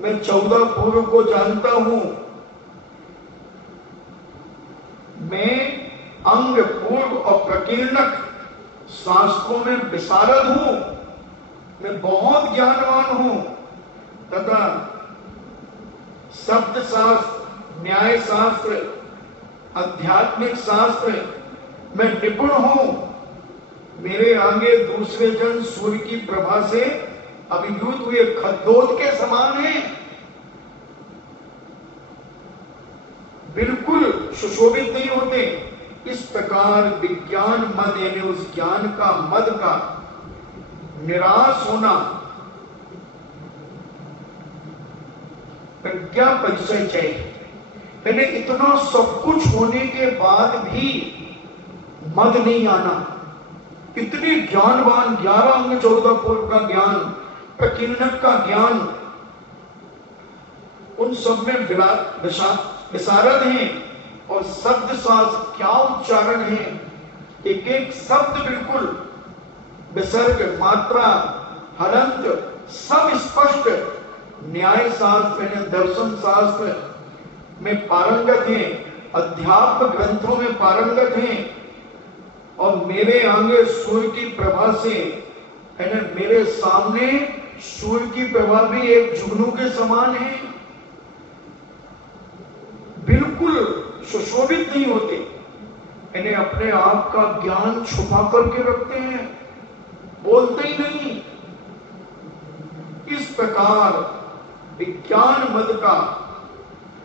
मैं 14 पूर्व को जानता हूं, मैं अंग पूर्व और प्रकीर्णक शास्त्रों में विशारद हूं, मैं बहुत ज्ञानवान हूं, तथा शब्द शास्त्र, न्याय शास्त्र, आध्यात्मिक शास्त्र में निपुण हूं। मेरे आगे दूसरे जन सूर्य की प्रभा से अभिभूत हुए खद्दोत के समान हैं, बिल्कुल सुशोभित नहीं होते। इस प्रकार विज्ञान मद यानी उस ज्ञान का मद का निराश होना प्रज्ञा परिचय चाहिए। मैंने इतना सब कुछ होने के बाद भी मद नहीं आना। इतने ज्ञानवान, 11 अंग 14 पूर्व का ज्ञान, प्रकीर्णक का ज्ञान, उन सब में विशारद हैं, और शब्द शास्त्र क्या उच्चारण है, एक एक शब्द बिल्कुल विसर्ग, मात्रा, हलंत सब स्पष्ट। न्याय शास्त्र यानी दर्शन शास्त्र में पारंगत हैं, अध्यात्म ग्रंथों में पारंगत हैं, और मेरे आगे सूर्य की प्रभा से यानी मेरे सामने सूर्य की प्रभा भी एक जुगनू के समान है, बिल्कुल सुशोभित नहीं होते। यानी अपने आप का ज्ञान छुपा करके रखते हैं, बोलते ही नहीं। इस प्रकार विज्ञान मद का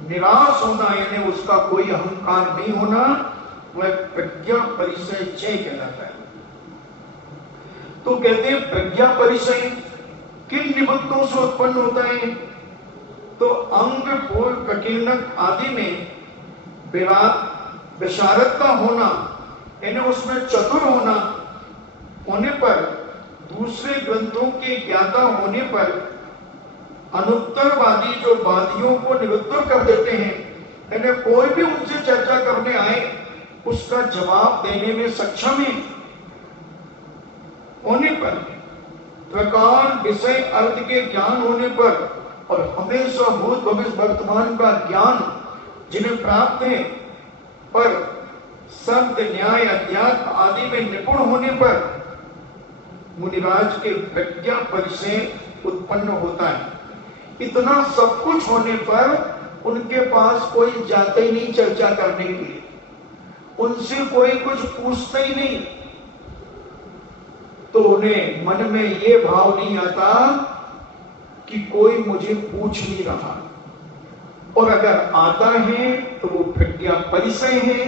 निराश होना यानी उसका कोई अहंकार नहीं होना, वह प्रज्ञा परिचय जय कहलाता है। तो कहते हैं प्रज्ञा परिचय किन निमित्तों से उत्पन्न होता है? तो अंग पूर्व प्रकीर्णक आदि में विशारद का होना यानी उसमें चतुर होने पर, दूसरे ग्रंथों के ज्ञाता होने पर, अनुत्तरवादी जो वादियों को निरुत्तर कर देते हैं, यानी कोई भी उनसे चर्चा करने आए उसका जवाब देने में सक्षम है होने पर, प्रकार विषय अर्थ के ज्ञान होने पर, और हमेशा भूत भविष्य वर्तमान का ज्ञान जिन्हें प्राप्त है, पर शब्द न्याय अध्यात्म आदि में निपुण होने पर मुनिराज के प्रज्ञा परिचय उत्पन्न होता है। इतना सब कुछ होने पर उनके पास कोई जाते ही नहीं चर्चा करने के लिए, उनसे कोई कुछ पूछता ही नहीं, तो उन्हें मन में ये भाव नहीं आता कि कोई मुझे पूछ नहीं रहा, और अगर आता है तो वो प्रज्ञा परिचय है।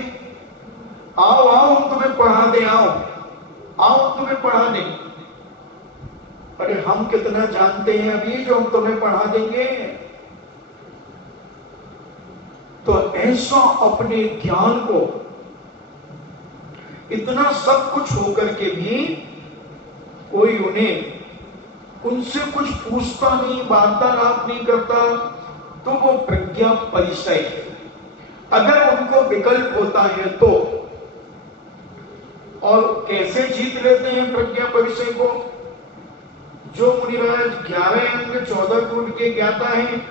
आओ आओ हम तुम्हें पढ़ा दे, आओ तुम्हें पढ़ा दे। अरे हम कितना जानते हैं अभी जो हम तुम्हें पढ़ा देंगे? तो ऐसा अपने ज्ञान को, इतना सब कुछ होकर के भी कोई उनसे कुछ पूछता नहीं, वार्तालाप नहीं करता, तो वो प्रज्ञा परिचय है। अगर उनको विकल्प होता है तो, और कैसे जीत लेते हैं प्रज्ञा परिचय को? जो मुनिराज 11 अंग 14 पूर्व के ज्ञाता हैं,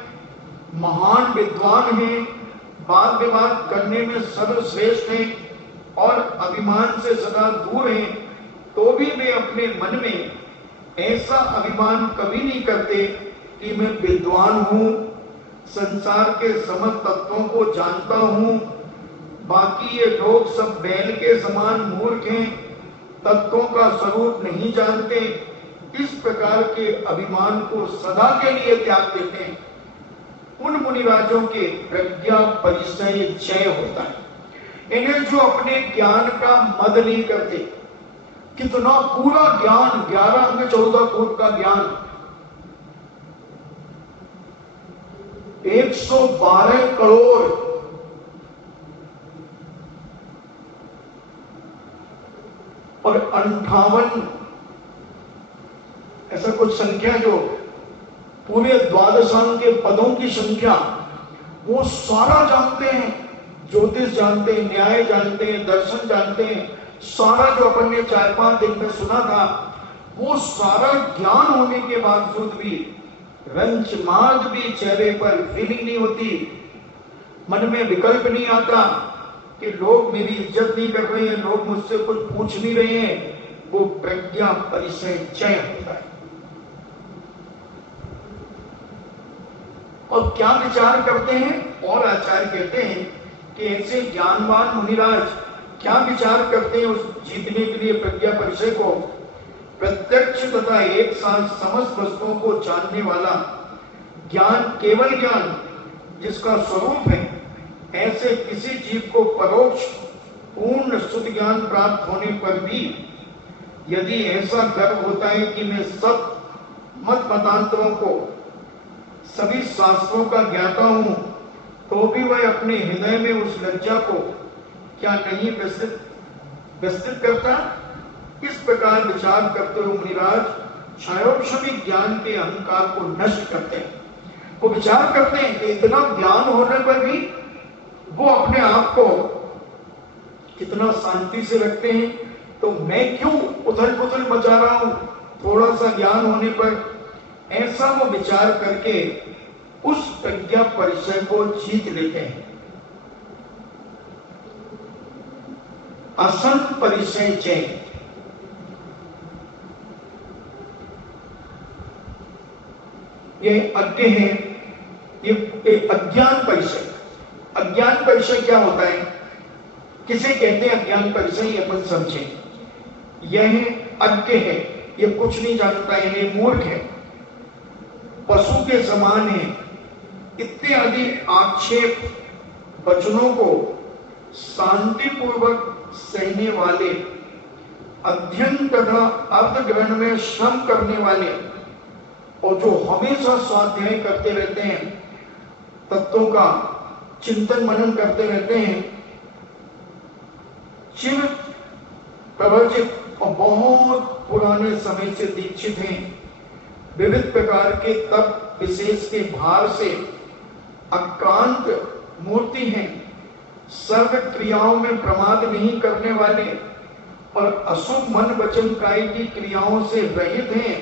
महान विद्वान हैं, वाद विवाद करने में सर्वश्रेष्ठ हैं, और अभिमान से सदा दूर हैं, तो भी वे अपने मन में ऐसा अभिमान कभी नहीं करते कि मैं विद्वान हूं, संसार के समस्त तत्वों को जानता हूं, बाकी ये लोग सब बैल के समान मूर्ख हैं, तत्वों का स्वरूप नहीं जानते, इस प्रकार के अभिमान को सदा के लिए त्याग देते हैं, उन मुनिराजों के प्रज्ञा परिचय जय होता है। इन्हें जो अपने ज्ञान का मद नहीं करते, कितना पूरा ज्ञान, 11 अंग 14 फुट का ज्ञान, 112 करोड़ और 58 ऐसा कुछ संख्या, जो पूरे द्वादशांग के पदों की संख्या, वो सारा जानते हैं, ज्योतिष जानते हैं, न्याय जानते हैं, दर्शन जानते हैं, सारा जो अपन ने 4-5 दिन में सुना था, वो सारा ज्ञान होने के बावजूद भी रंच माद भी चेहरे पर फीलिंग नहीं होती, मन में विकल्प नहीं आता कि लोग मेरी इज्जत नहीं कर रहे हैं, लोग मुझसे कुछ पूछ नहीं रहे हैं, वो प्रज्ञा परिचय जय होता है। और क्या विचार करते हैं, और आचार्य कहते हैं कि ऐसे ज्ञानवान मुनिराज क्या विचार करते हैं उस जीतने के लिए प्रज्ञा परिचय को, प्रत्यक्ष तथा एक साथ समस्त वस्तुओं को जानने वाला ज्ञान, केवल ज्ञान जिसका स्वरूप है, ऐसे किसी जीव को परोक्ष पूर्ण शुद्ध ज्ञान प्राप्त होने पर भी यदि ऐसा गर्व होता है कि मैं सब मत मतांतरों को, सभी शास्त्रों का ज्ञाता हूं, तो भी वह अपने हृदय में उस लज्जा को क्या नहीं विस्तृत करता। इस प्रकार विचार करते हुए मुनिराज क्षयोक्षमिक ज्ञान के अहंकार को नष्ट करते हैं। वो विचार करते हैं कि इतना ज्ञान होने पर भी वो अपने आप को कितना शांति से रखते हैं, तो मैं क्यों उथल पुथल मचा रहा हूं थोड़ा सा ज्ञान होने पर। ऐसा वो विचार करके उस प्रज्ञा परिचय को जीत लेते हैं। असंत परिचय जय, ये अज्ञ है, ये अज्ञान परिचय। अज्ञान परिचय क्या होता है, किसे कहते हैं अज्ञान परिचय, ये अपन समझें। यह अज्ञ है, ये कुछ नहीं जानता है, ये मूर्ख है, पशु के समान है, इत्यादि आक्षेप वचनों को शांतिपूर्वक सहने वाले, अध्ययन तथा अर्थ ग्रहण में श्रम करने वाले, और जो हमेशा स्वाध्याय करते रहते हैं, तत्वों का चिंतन मनन करते रहते हैं, चिर प्रवर्जित और बहुत पुराने समय से दीक्षित हैं, विविध प्रकार के तप विशेष के भार से अक्रांत मूर्ति हैं, सर्व क्रियाओं में प्रमाद नहीं करने वाले और अशुभ मन वचन काय की क्रियाओं से रहित हैं,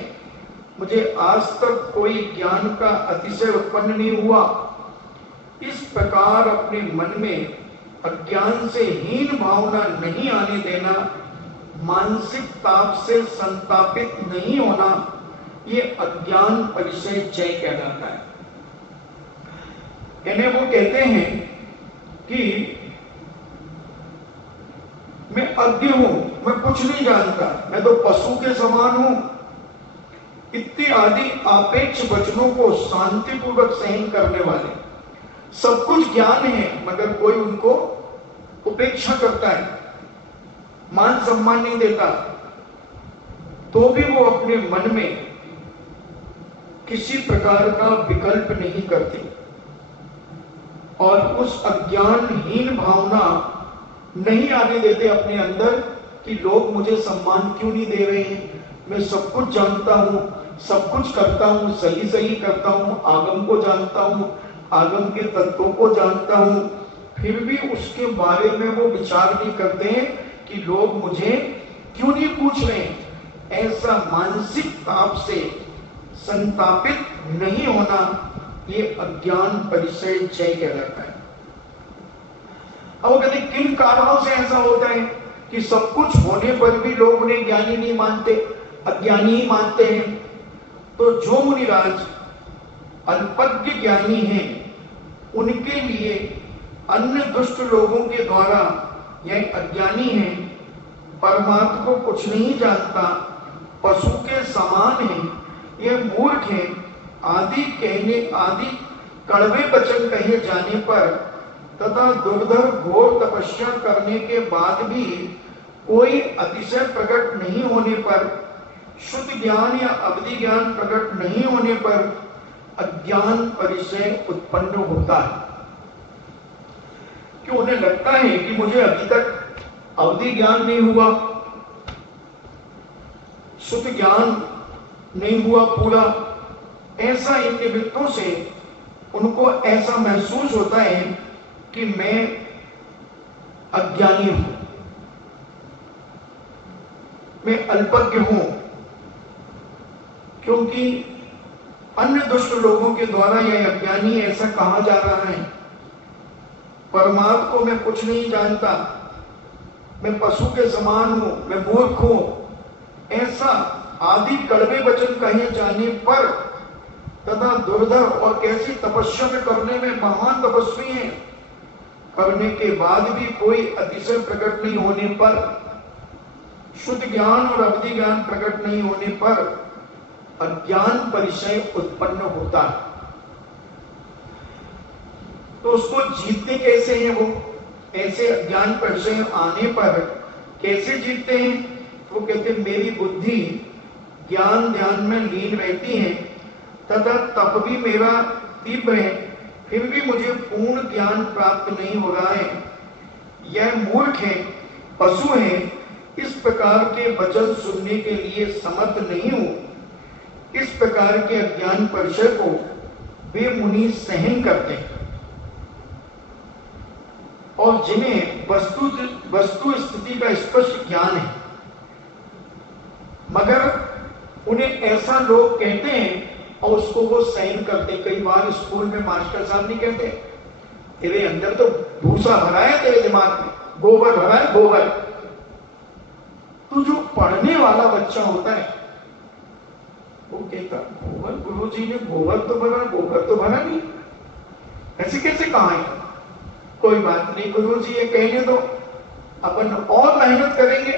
मुझे आज तक कोई ज्ञान का अतिशय उत्पन्न नहीं हुआ। इस प्रकार अपने मन में अज्ञान से हीन भावना नहीं आने देना, मानसिक ताप से संतापित नहीं होना, ये अज्ञान परिचय जय कहलाता है। इन्हें वो कहते हैं कि मैं अज्ञ हूं, मैं कुछ नहीं जानता, मैं तो पशु के समान हूं, इत्यादि आपेक्ष वचनों को शांतिपूर्वक सहन करने वाले, सब कुछ ज्ञान है मगर कोई उनको उपेक्षा करता है, मान सम्मान नहीं देता, तो भी वो अपने मन में किसी प्रकार का विकल्प नहीं करते और उस अज्ञानहीन भावना नहीं आने देते अपने अंदर कि लोग मुझे सम्मान क्यों नहीं दे रहे हैं, मैं सब कुछ जानता हूं, सब कुछ करता हूं, सही सही करता हूं, आगम को जानता हूं, आगम के तत्वों को जानता हूं, फिर भी उसके बारे में वो विचार नहीं करते हैं कि लोग मुझे क्यों नहीं पूछ रहे हैं। ऐसा मानसिक ताप से संतापित नहीं होना, ये अज्ञान परिचय जय कहलाता है। अब वो कहते किन कारणों से ऐसा होता है कि सब कुछ होने पर भी लोग उन्हें ज्ञानी नहीं मानते, अज्ञानी ही मानते हैं। तो जो मुनिराज अल्पज्ञ ज्ञानी हैं, उनके लिए अन्य दुष्ट लोगों के द्वारा यह अज्ञानी है, परमात्मा को कुछ नहीं जानता, पशु के समान है, यह मूर्ख है आदि कड़वे वचन कहे जाने पर तथा दुर्धर घोर तपस्या करने के बाद भी कोई अतिशय प्रकट नहीं होने पर, शुद्ध ज्ञान या अवधि ज्ञान प्रकट नहीं होने पर अज्ञान परिचय उत्पन्न होता है। कि उन्हें लगता है कि मुझे अभी तक अवधि ज्ञान नहीं हुआ, शुद्ध ज्ञान नहीं हुआ पूरा, ऐसा इन निमित्तों से उनको ऐसा महसूस होता है कि मैं अज्ञानी हूं, मैं अल्पज्ञ हूं, क्योंकि अन्य दुष्ट लोगों के द्वारा यह अज्ञानी ऐसा कहा जा रहा है। परमात्मा को मैं कुछ नहीं जानता, मैं पशु के समान हूं, मैं मूर्ख हूं, ऐसा आदि कड़वे वचन कहे जाने पर तथा दुर्धर और कैसी तपस्या में करने में महान तपस्वी हैं, करने के बाद भी कोई अतिशय प्रकट नहीं होने पर, शुद्ध ज्ञान और अवधि ज्ञान प्रकट नहीं होने पर अज्ञान परिचय उत्पन्न होता है। तो उसको जीतते कैसे हैं वो? ऐसे अज्ञान परिचय आने पर कैसे जीतते हैं? वो कहते हैं मेरी बुद्धि ज्ञान ध्यान में लीन रहती है तथा तप भी मेरा तीव्र है, फिर भी मुझे पूर्ण ज्ञान प्राप्त नहीं हो रहा है। यह मूर्ख है, पशु है, इस प्रकार के वचन सुनने के लिए समर्थ नहीं हूं। इस प्रकार के अज्ञान परिचय को वे मुनि सहन करते हैं और जिन्हें वस्तु स्थिति का स्पष्ट ज्ञान है, मगर उन्हें ऐसा लोग कहते हैं और उसको वो सहन करते। कई बार स्कूल में मास्टर साहब नहीं कहते तेरे अंदर तो भूसा भरा है, तेरे दिमाग में गोबर भरा है, गोबर। तो जो पढ़ने वाला बच्चा होता है वो कहता गोबर, गुरुजी ने गोबर तो भरा नहीं, ऐसे कैसे कहा है? कोई बात नहीं गुरुजी, ये कहने दो, अपन और मेहनत करेंगे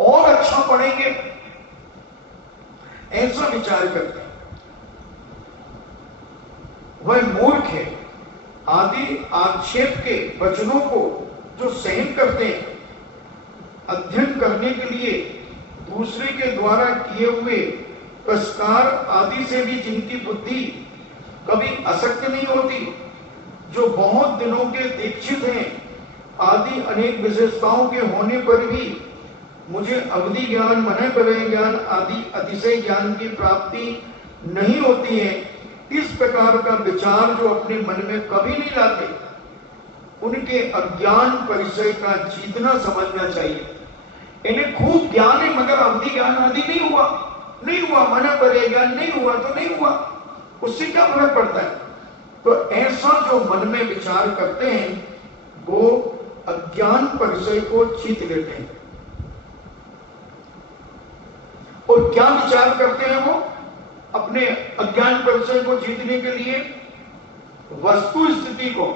और अच्छा पढ़ेंगे, ऐसा विचार करते हैं। वह मूर्ख है आदि आक्षेप के वचनों को जो सहन करते हैं। अध्ययन करने के लिए दूसरे के द्वारा किए हुए पुरस्कार आदि से भी जिनकी बुद्धि कभी असक्त नहीं होती, जो बहुत दिनों के दीक्षित हैं, आदि अनेक विशेषताओं के होने पर भी मुझे अवधि ज्ञान, मन पर्याय ज्ञान आदि अतिशय ज्ञान की प्राप्ति नहीं होती है, इस प्रकार का विचार जो अपने मन में कभी नहीं लाते, उनके अज्ञान परिचय का जीतना समझना चाहिए। इन्हें खूब ज्ञान है मगर अवधि ज्ञान आदि नहीं हुआ, मन पर्याय ज्ञान नहीं हुआ तो नहीं हुआ, उससे क्या फर्क पड़ता है? तो ऐसा जो मन में विचार करते हैं वो अज्ञान परिचय को जीत लेते हैं। और क्या विचार करते हैं वो अपने अज्ञान परिचय को जीतने के लिए? वस्तु स्थिति को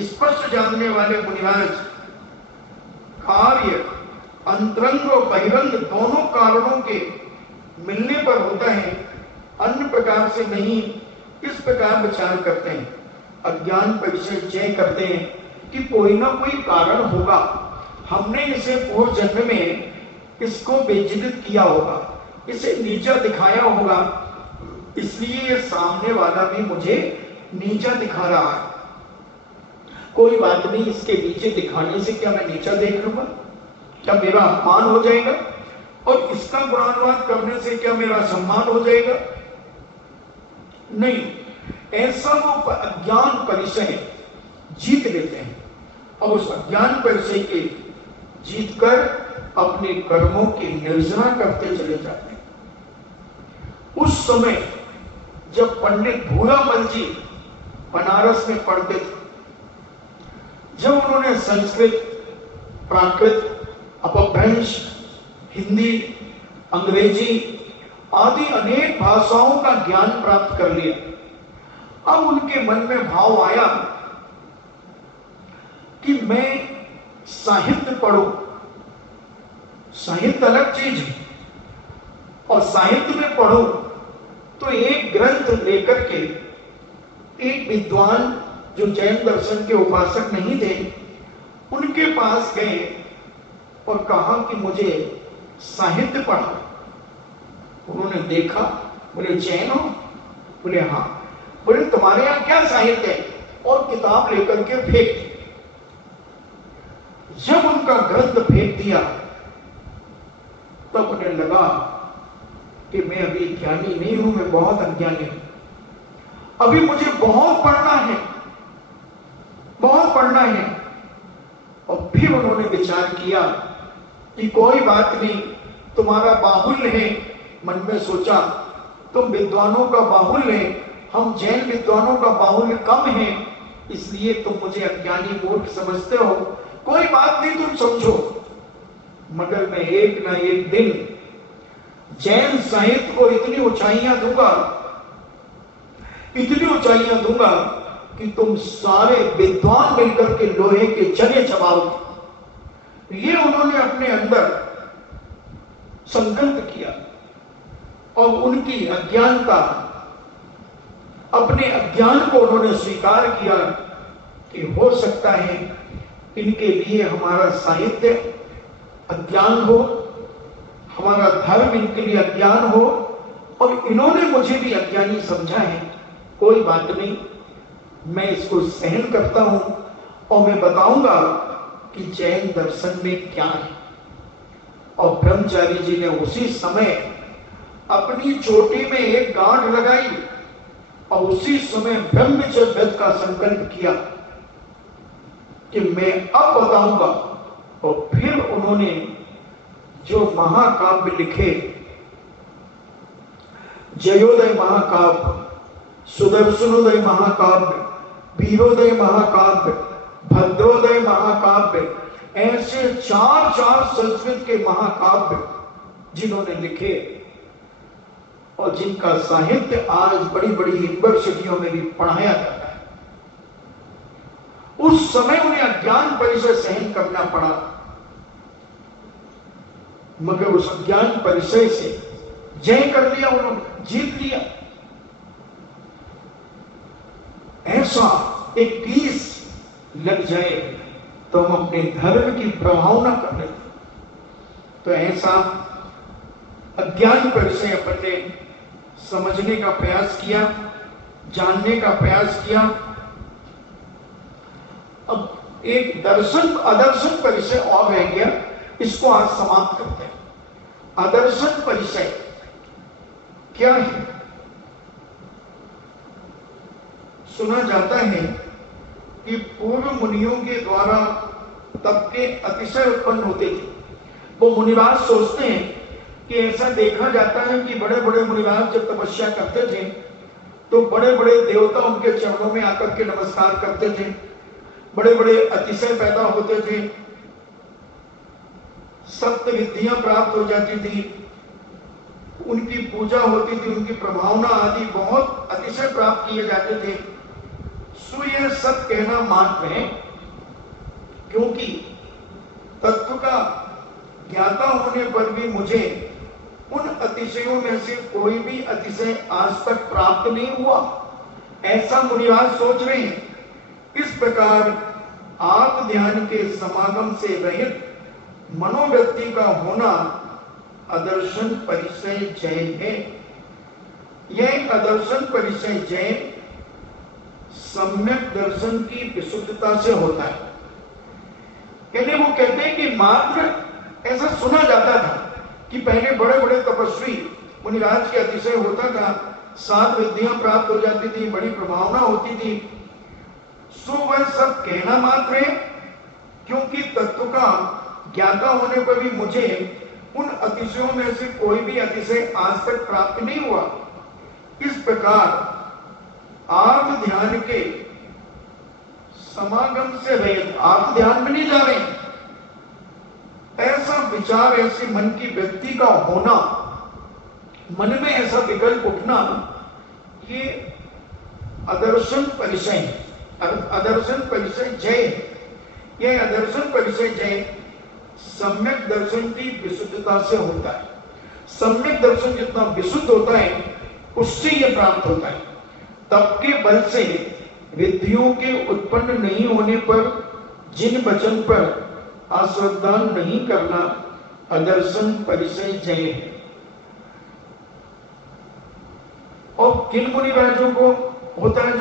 स्पष्ट जानने वाले मुनिराज कार्य अंतरंग और बहिरंग दोनों कारणों के मिलने पर होता है, अन्य प्रकार से नहीं, इस प्रकार विचार करते हैं। अज्ञान परिचय जय करते हैं कि कोई ना कोई कारण होगा, हमने इसे पूर्व जन्म में इसको बेइज्जत किया होगा, इसे नीचा दिखाया होगा, इसलिए ये सामने वाला भी मुझे नीचा दिखा रहा है। कोई बात नहीं, इसके नीचे दिखाने से क्या मैं नीचा देख लूंगा? क्या मेरा अपमान हो जाएगा? और इसका गुणानुवाद करने से क्या मेरा सम्मान हो जाएगा? नहीं, ऐसा वो अज्ञान परिचय जीत लेते हैं और उस अज्ञान परिचय के जीतकर अपने कर्मों की निर्जना करते चले जाते हैं। उस समय जब पंडित भूरामल जी बनारस में पढ़ते थे, जब उन्होंने संस्कृत, प्राकृत, अपभ्रंश, हिंदी, अंग्रेजी आदि अनेक भाषाओं का ज्ञान प्राप्त कर लिया, अब उनके मन में भाव आया कि मैं साहित्य पढ़ूं। साहित्य अलग चीज है, और साहित्य में पढ़ूं तो एक ग्रंथ लेकर के एक विद्वान जो जैन दर्शन के उपासक नहीं थे, उनके पास गए और कहा कि मुझे साहित्य पढ़ा। उन्होंने देखा, बोले जैन हो? बोले हाँ। बोले तुम्हारे यहां क्या साहित्य है? और किताब लेकर के फेंक दी। जब उनका ग्रंथ फेंक दिया तब उन्हें लगा कि मैं अभी ज्ञानी नहीं हूं, मैं बहुत अज्ञानी हूं, अभी मुझे बहुत पढ़ना है, बहुत पढ़ना है। और फिर उन्होंने विचार किया कि कोई बात नहीं, तुम्हारा बाहुल्य है। मन में सोचा तुम विद्वानों का बाहुल्य है, हम जैन विद्वानों का बाहुल्य कम है, इसलिए तुम मुझे अज्ञानी मूर्ख समझते हो। कोई बात नहीं, तुम समझो, मगर मैं एक ना एक दिन जैन साहित्य को इतनी ऊंचाइयां दूंगा, इतनी ऊंचाइयां दूंगा कि तुम सारे विद्वान मिलकर के लोहे के चने चबाओगे। ये उन्होंने अपने अंदर संकल्प किया और उनकी अज्ञानता, अपने अज्ञान को उन्होंने स्वीकार किया कि हो सकता है इनके लिए हमारा साहित्य अज्ञान हो, हमारा धर्म इनके लिए अज्ञान हो, और इन्होंने मुझे भी अज्ञानी समझा है। कोई बात नहीं, मैं इसको सहन करता हूं और मैं बताऊंगा कि जैन दर्शन में क्या है। और ब्रह्मचारी जी ने उसी समय अपनी चोटी में एक गांठ लगाई और उसी समय ब्रह्मचर्य का संकल्प किया कि मैं अब बताऊंगा। और फिर उन्होंने जो महाकाव्य लिखे, जयोदय महाकाव्य, सुदर्शनोदय महाकाव्य, वीरोदय महाकाव्य, भद्रोदय महाकाव्य, ऐसे चार संस्कृत के महाकाव्य जिन्होंने लिखे और जिनका साहित्य आज बड़ी बड़ी यूनिवर्सिटियों में भी पढ़ाया जाता है। उस समय उन्हें अज्ञान परिचय सहन करना पड़ा, मगर उस अज्ञान परिचय से जय कर लिया, उन्होंने जीत लिया। ऐसा एक टीस लग जाए तो हम अपने धर्म की प्रभावना कर लेते। तो ऐसा अज्ञान परिचय अपन ने समझने का प्रयास किया, जानने का प्रयास किया। अब एक दर्शन अदर्शन परिचय और रह गया, इसको आज समाप्त करते हैं। अदर्शन परिचय क्या है? सुना जाता है कि पूर्व मुनियों के द्वारा तबके अतिशय उत्पन्न होते थे। वो मुनिवास सोचते हैं कि ऐसा देखा जाता है कि बड़े बड़े मुनिवास जब तपस्या करते थे तो बड़े बड़े देवता उनके चरणों में आकर के नमस्कार करते थे, बड़े बड़े अतिशय पैदा होते थे, सप्त विद्याएं प्राप्त हो जाती थी, उनकी पूजा होती थी, उनकी प्रभावना आदि बहुत अतिशय प्राप्त किए जाते थे। सो यह सब कहना मात्र है, क्योंकि तत्व का ज्ञाता होने पर भी मुझे उन अतिशयों में से कोई भी अतिशय आज तक प्राप्त नहीं हुआ, ऐसा मुनिवास सोच रहे हैं। इस प्रकार आत्म ध्यान के समागम से रहित मनोव्यक्ति का होना अदर्शन परिचय जैन है। यह अदर्शन परिचय जैन सम्यक दर्शन की विशुद्धता से होता है। यानी वो कहते हैं कि मात्र ऐसा सुना जाता था कि पहले बड़े बड़े तपस्वी मुनिराज के अतिशय होता था, 7 विद्याएं प्राप्त हो जाती थी, बड़ी प्रभावना होती थी। सो वह सब कहना मात्र है, क्योंकि तत्व का ज्ञाता होने पर भी मुझे उन अतिशयों में से कोई भी अतिशय आज तक प्राप्त नहीं हुआ। इस प्रकार आत्म ध्यान के समागम से रहित, आत्म ध्यान में नहीं जा रहे, ऐसा विचार, ऐसे मन की व्यक्ति का होना, मन में ऐसा विकल्प उठना, ये अदर्शन परिचय, अदर्शन परिचय जय। यह अदर्शन परिचय जय सम्यक दर्शन की विशुद्धता से होता है। सम्यक दर्शन जितना विशुद्ध होता है उससे यह प्राप्त होता है। तप के बल से विधियों के उत्पन्न नहीं होने पर जिन वचन पर अश्रद्धा नहीं करना अदर्शन परिचय जय है। और किन मुनिराजों को होता है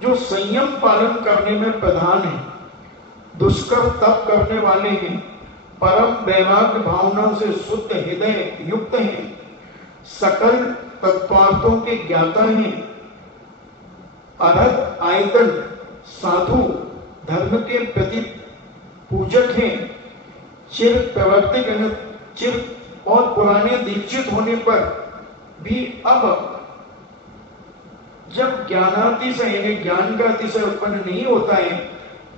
जो संयम पालन करने में प्रधान है, दुष्कर तप करने वाले हैं, परम वैराग्य भावना से शुद्ध हृदय युक्त हैं, सकल तत्वार्थों के ज्ञाता हैं, अरहत आयतन साधु धर्म के प्रति पूजक हैं, चिर प्रवर्तिक चिर और पुराने दीक्षित होने पर भी अब जब ज्ञानाति से यानी ज्ञान का अतिशय उत्पन्न नहीं होता है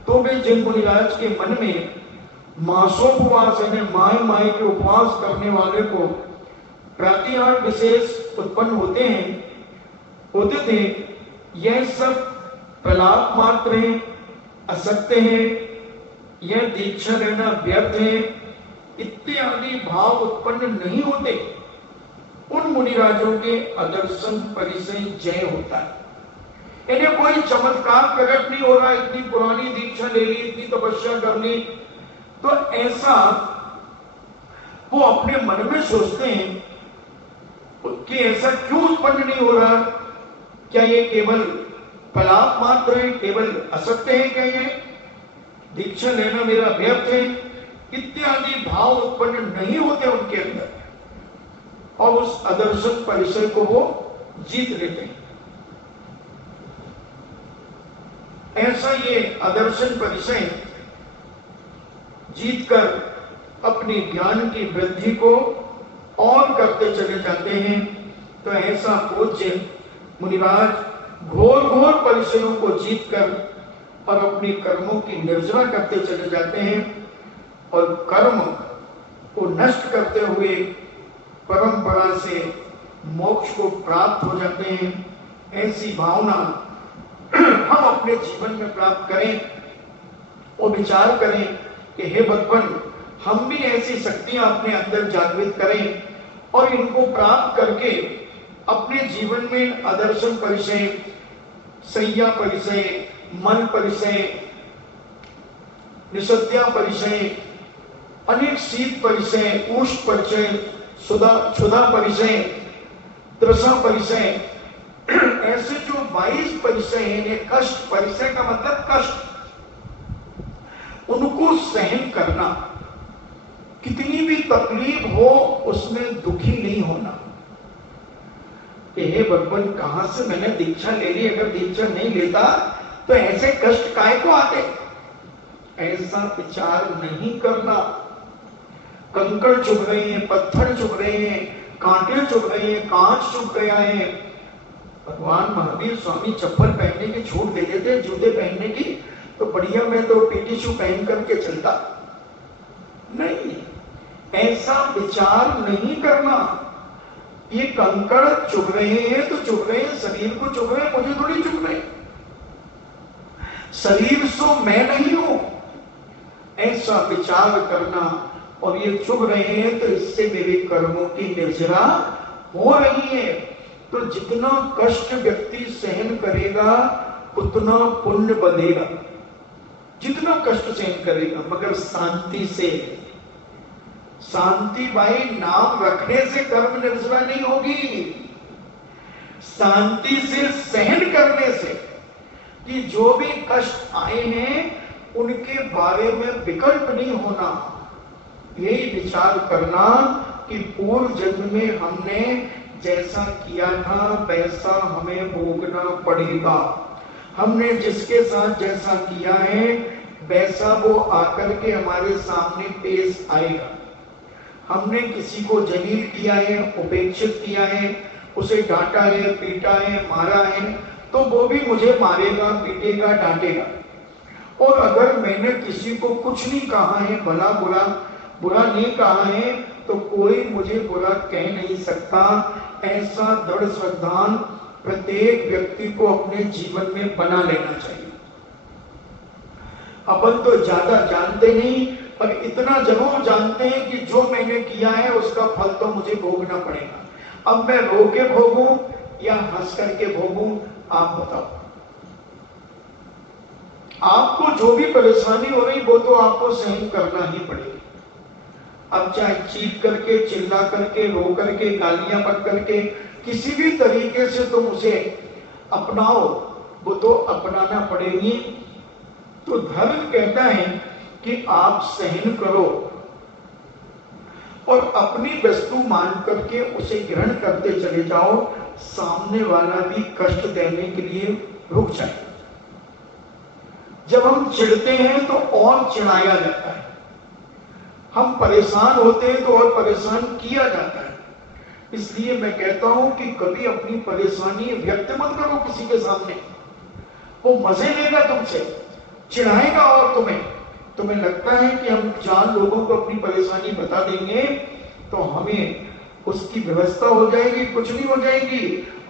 तो भी जिन मुनिराज के मन में मासोपवास यानी माय माय के उपवास करने वाले को प्रतिहार विशेष उत्पन्न होते थे, यह सब प्रलाप मात्र है, असत्य है, यह दीक्षा लेना व्यर्थ है इत्यादि भाव उत्पन्न नहीं होते, उन मुनिराजों के अदर्शन परिचय जय होता है। इन्हें कोई चमत्कार प्रकट नहीं हो रहा, इतनी पुरानी दीक्षा ले ली, इतनी तपस्या कर ली, तो ऐसा वो अपने मन में सोचते हैं कि ऐसा क्यों उत्पन्न नहीं हो रहा? क्या ये केवल प्रलाप मात्र है, केवल असत्य है? क्या ये दीक्षा लेना मेरा व्यर्थ है? इत्यादि भाव उत्पन्न नहीं होते उनके अंदर और उस अदर्शन परिचय को वो जीत लेते हैं। ऐसा ये अदर्शन परिचय जीतकर अपने ज्ञान की वृद्धि को और करते चले जाते हैं। तो ऐसा पूज्य मुनिराज घोर घोर परिचयों को जीतकर और अपने कर्मों की निर्जरा करते चले जाते हैं और कर्म को नष्ट करते हुए परंपरा से मोक्ष को प्राप्त हो जाते हैं। ऐसी भावना हम अपने जीवन में प्राप्त करें और विचार करें कि हे भगवान, हम भी ऐसी शक्तियां अपने अंदर जागृत करें और इनको प्राप्त करके अपने जीवन में अदर्शन परिचय, सैया परिचय, मन परिचय, निषद्या परिचय, अनेक शीत परिचय, उष्ण परिचय, क्षुधा परिचय, तृषा परिचय, ऐसे जो 22 परिचय हैं, कष्ट परिचय का मतलब कष्ट, उनको सहन करना, कितनी भी तकलीफ हो उसमें दुखी नहीं होना। कि हे भगवान, कहां से मैंने दीक्षा ले ली, अगर दीक्षा नहीं लेता तो ऐसे कष्ट काहे को आते? ऐसा विचार नहीं करना। कंकड़ चुभ रहे हैं, पत्थर चुभ रहे हैं, कांटे चुभ रहे हैं, कांच चुभ गया है, भगवान महावीर स्वामी चप्पल पहनने की छूट दे देते, जूते पहनने की, तो बढ़िया मैं तो पीटी शू पहन करके चलता। नहीं, ऐसा विचार नहीं करना। ये कंकड़ चुभ रहे हैं तो चुभ रहे हैं, शरीर को चुभ रहे हैं, मुझे थोड़ी चुभ रहे। शरीर सो मैं नहीं हूं, ऐसा विचार करना। और ये चुभ रहे हैं तो इससे मेरे कर्मों की निर्जरा हो रही है। तो जितना कष्ट व्यक्ति सहन करेगा उतना पुण्य बनेगा, जितना कष्ट सहन करेगा, मगर शांति से। शांति भाई नाम रखने से कर्म निर्जरा नहीं होगी, शांति से सहन करने से, कि जो भी कष्ट आए हैं उनके बारे में विकल्प नहीं होना। यही विचार करना कि पूर्व जन्म में हमने जैसा किया था वैसा हमें भोगना पड़ेगा, हमने जिसके साथ जैसा किया है वैसा वो आकर के हमारे सामने पेश आएगा। हमने किसी को जलील किया है, उपेक्षित किया है, उसे डांटा है, पीटा है, मारा है, तो वो भी मुझे मारेगा, पीटेगा, डांटेगा। और अगर मैंने किसी को कुछ नहीं कहा है, भला बुरा नहीं कहा है, तो कोई मुझे बुरा कह नहीं सकता। ऐसा दृढ़ श्रद्धान प्रत्येक व्यक्ति को अपने जीवन में बना लेना चाहिए। अपन तो ज्यादा जानते नहीं, पर इतना जरूर जानते हैं कि जो मैंने किया है उसका फल तो मुझे भोगना पड़ेगा। अब मैं रो के भोगूं या हंस करके भोगूं, आप बताओ। आपको जो भी परेशानी हो रही वो तो आपको सहन करना ही पड़ेगी। अब चाहे चीख करके, चिल्ला करके, रो करके, गालियां बक करके, किसी भी तरीके से तुम उसे अपनाओ, वो तो अपनाना पड़ेगी। तो धर्म कहता है कि आप सहन करो और अपनी वस्तु मान करके उसे ग्रहण करते चले जाओ, सामने वाला भी कष्ट देने के लिए रुक जाए। जब हम चिढ़ते हैं तो और चिढ़ाया जाता है, हम परेशान होते हैं तो और परेशान किया जाता है। इसलिए मैं कहता हूं कि कभी अपनी परेशानी व्यक्त मत करो किसी के सामने। वो मजे लेगा तुमसे, चिढ़ाएगा और तुम्हें लगता है कि हम 4 लोगों को अपनी परेशानी बता देंगे तो हमें उसकी व्यवस्था हो जाएगी, कुछ नहीं हो जाएगी,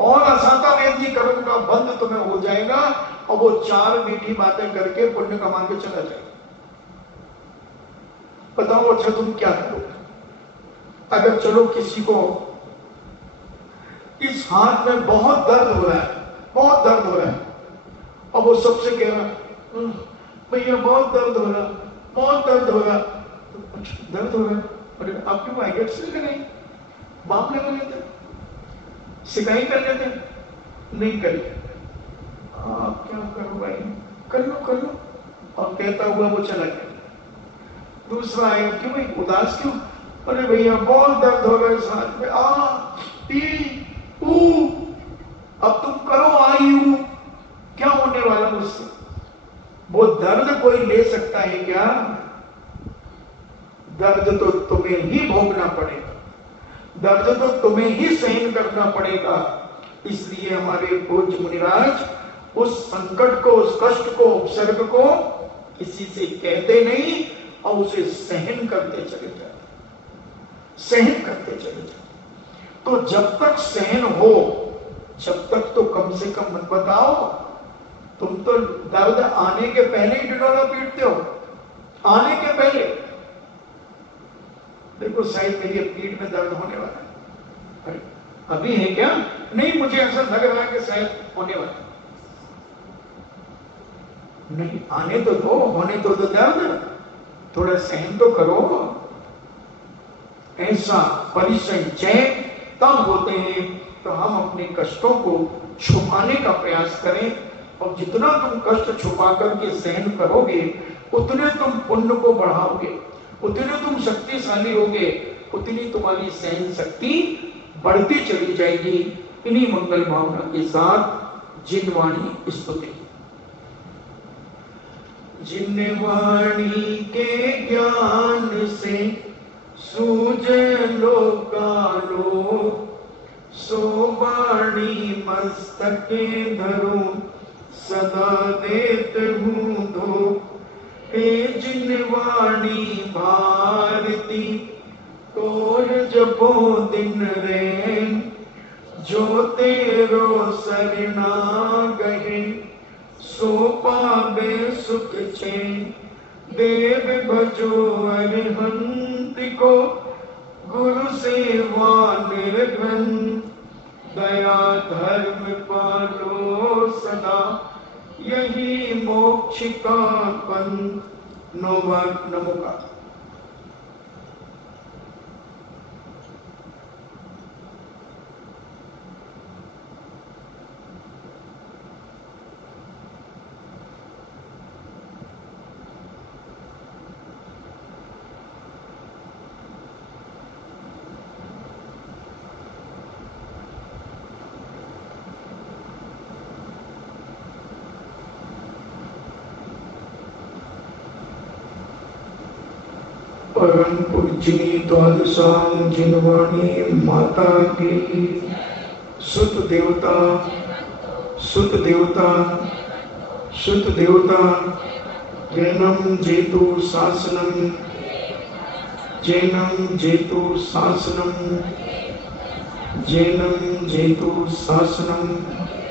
और असाता वेदी कर्म का बंध तुम्हें हो जाएगा और वो 4 मीठी बातें करके पुण्य कमा के चला जाएगा। बताओ अच्छा तुम क्या करोगे? अगर चलो किसी को इस हाथ में बहुत दर्द हो रहा है, बहुत दर्द हो रहा है, और वो सबसे कह रहा भैया बहुत दर्द हो रहा, बहुत दर्द हो रहा। तो अच्छा दर्द हो रहा है, अरे आप क्यों आइए से लगाई, बाप लगा लेते, सिकाई कर लेते, नहीं करिए। आप क्या करो भाई, कर लो, और कहता हुआ वो चला गया। दूसरा आया, क्यों भाई उदास क्यों? अरे भैया बहुत दर्द हो रहा है इस हाथ में, अब तुम करो आई हूं, क्या होने वाला मुझसे? वो दर्द कोई ले सकता है क्या? दर्द तो तुम्हें ही भोगना पड़ेगा, दर्द तो तुम्हें ही सहन करना पड़ेगा। इसलिए हमारे पूज्य मुनिराज उस संकट को, उस कष्ट को, उपसर्ग को किसी से कहते नहीं और उसे सहन करते चले जाए, सहन करते चले जाए। तो जब तक सहन हो, जब तक तो कम से कम मत बताओ। तुम तो दर्द आने के पहले ही ढिढोरा पीटते हो, आने के पहले। देखो शायद मेरी पीठ में दर्द होने वाला है, अभी है क्या? नहीं, मुझे ऐसा लग रहा है कि शायद होने वाला है। नहीं, आने तो दो, होने तो दो दर्द, थोड़ा सहन तो करो। ऐसा परिसंचय तब होते हैं तो हम अपने कष्टों को छुपाने का प्रयास करें, और जितना तुम कष्ट छुपा करके सहन करोगे उतने तुम पुण्य को बढ़ाओगे, उतने तुम शक्तिशाली होगे, उतनी तुम्हारी सहन शक्ति बढ़ती चली जाएगी। इन्हीं मंगल भावना के साथ जिनवाणी स्तुति। जिनवाणी के ज्ञान से सूझे लोकालो, सो वाणी मस्तके धरो, सदा देत हूँ धो। हे जिनवाणी भारती, तोर जपो दिन रैन, जो तेरो सरना गहे, सो पावे सुख चैन। देव भजो अरहंत को, गुरु सेवा निर्घन, दया धर्म पालो सदा, यही मोक्ष का पंथ। नमो का परम पूजनी द्वादशां जिनवाणी माता की। सुत देवता, सुत देवता, सुत देवता, जैनम जेतु शासनम, जैनम जेतु शासनम, जैनम जैतु शासनम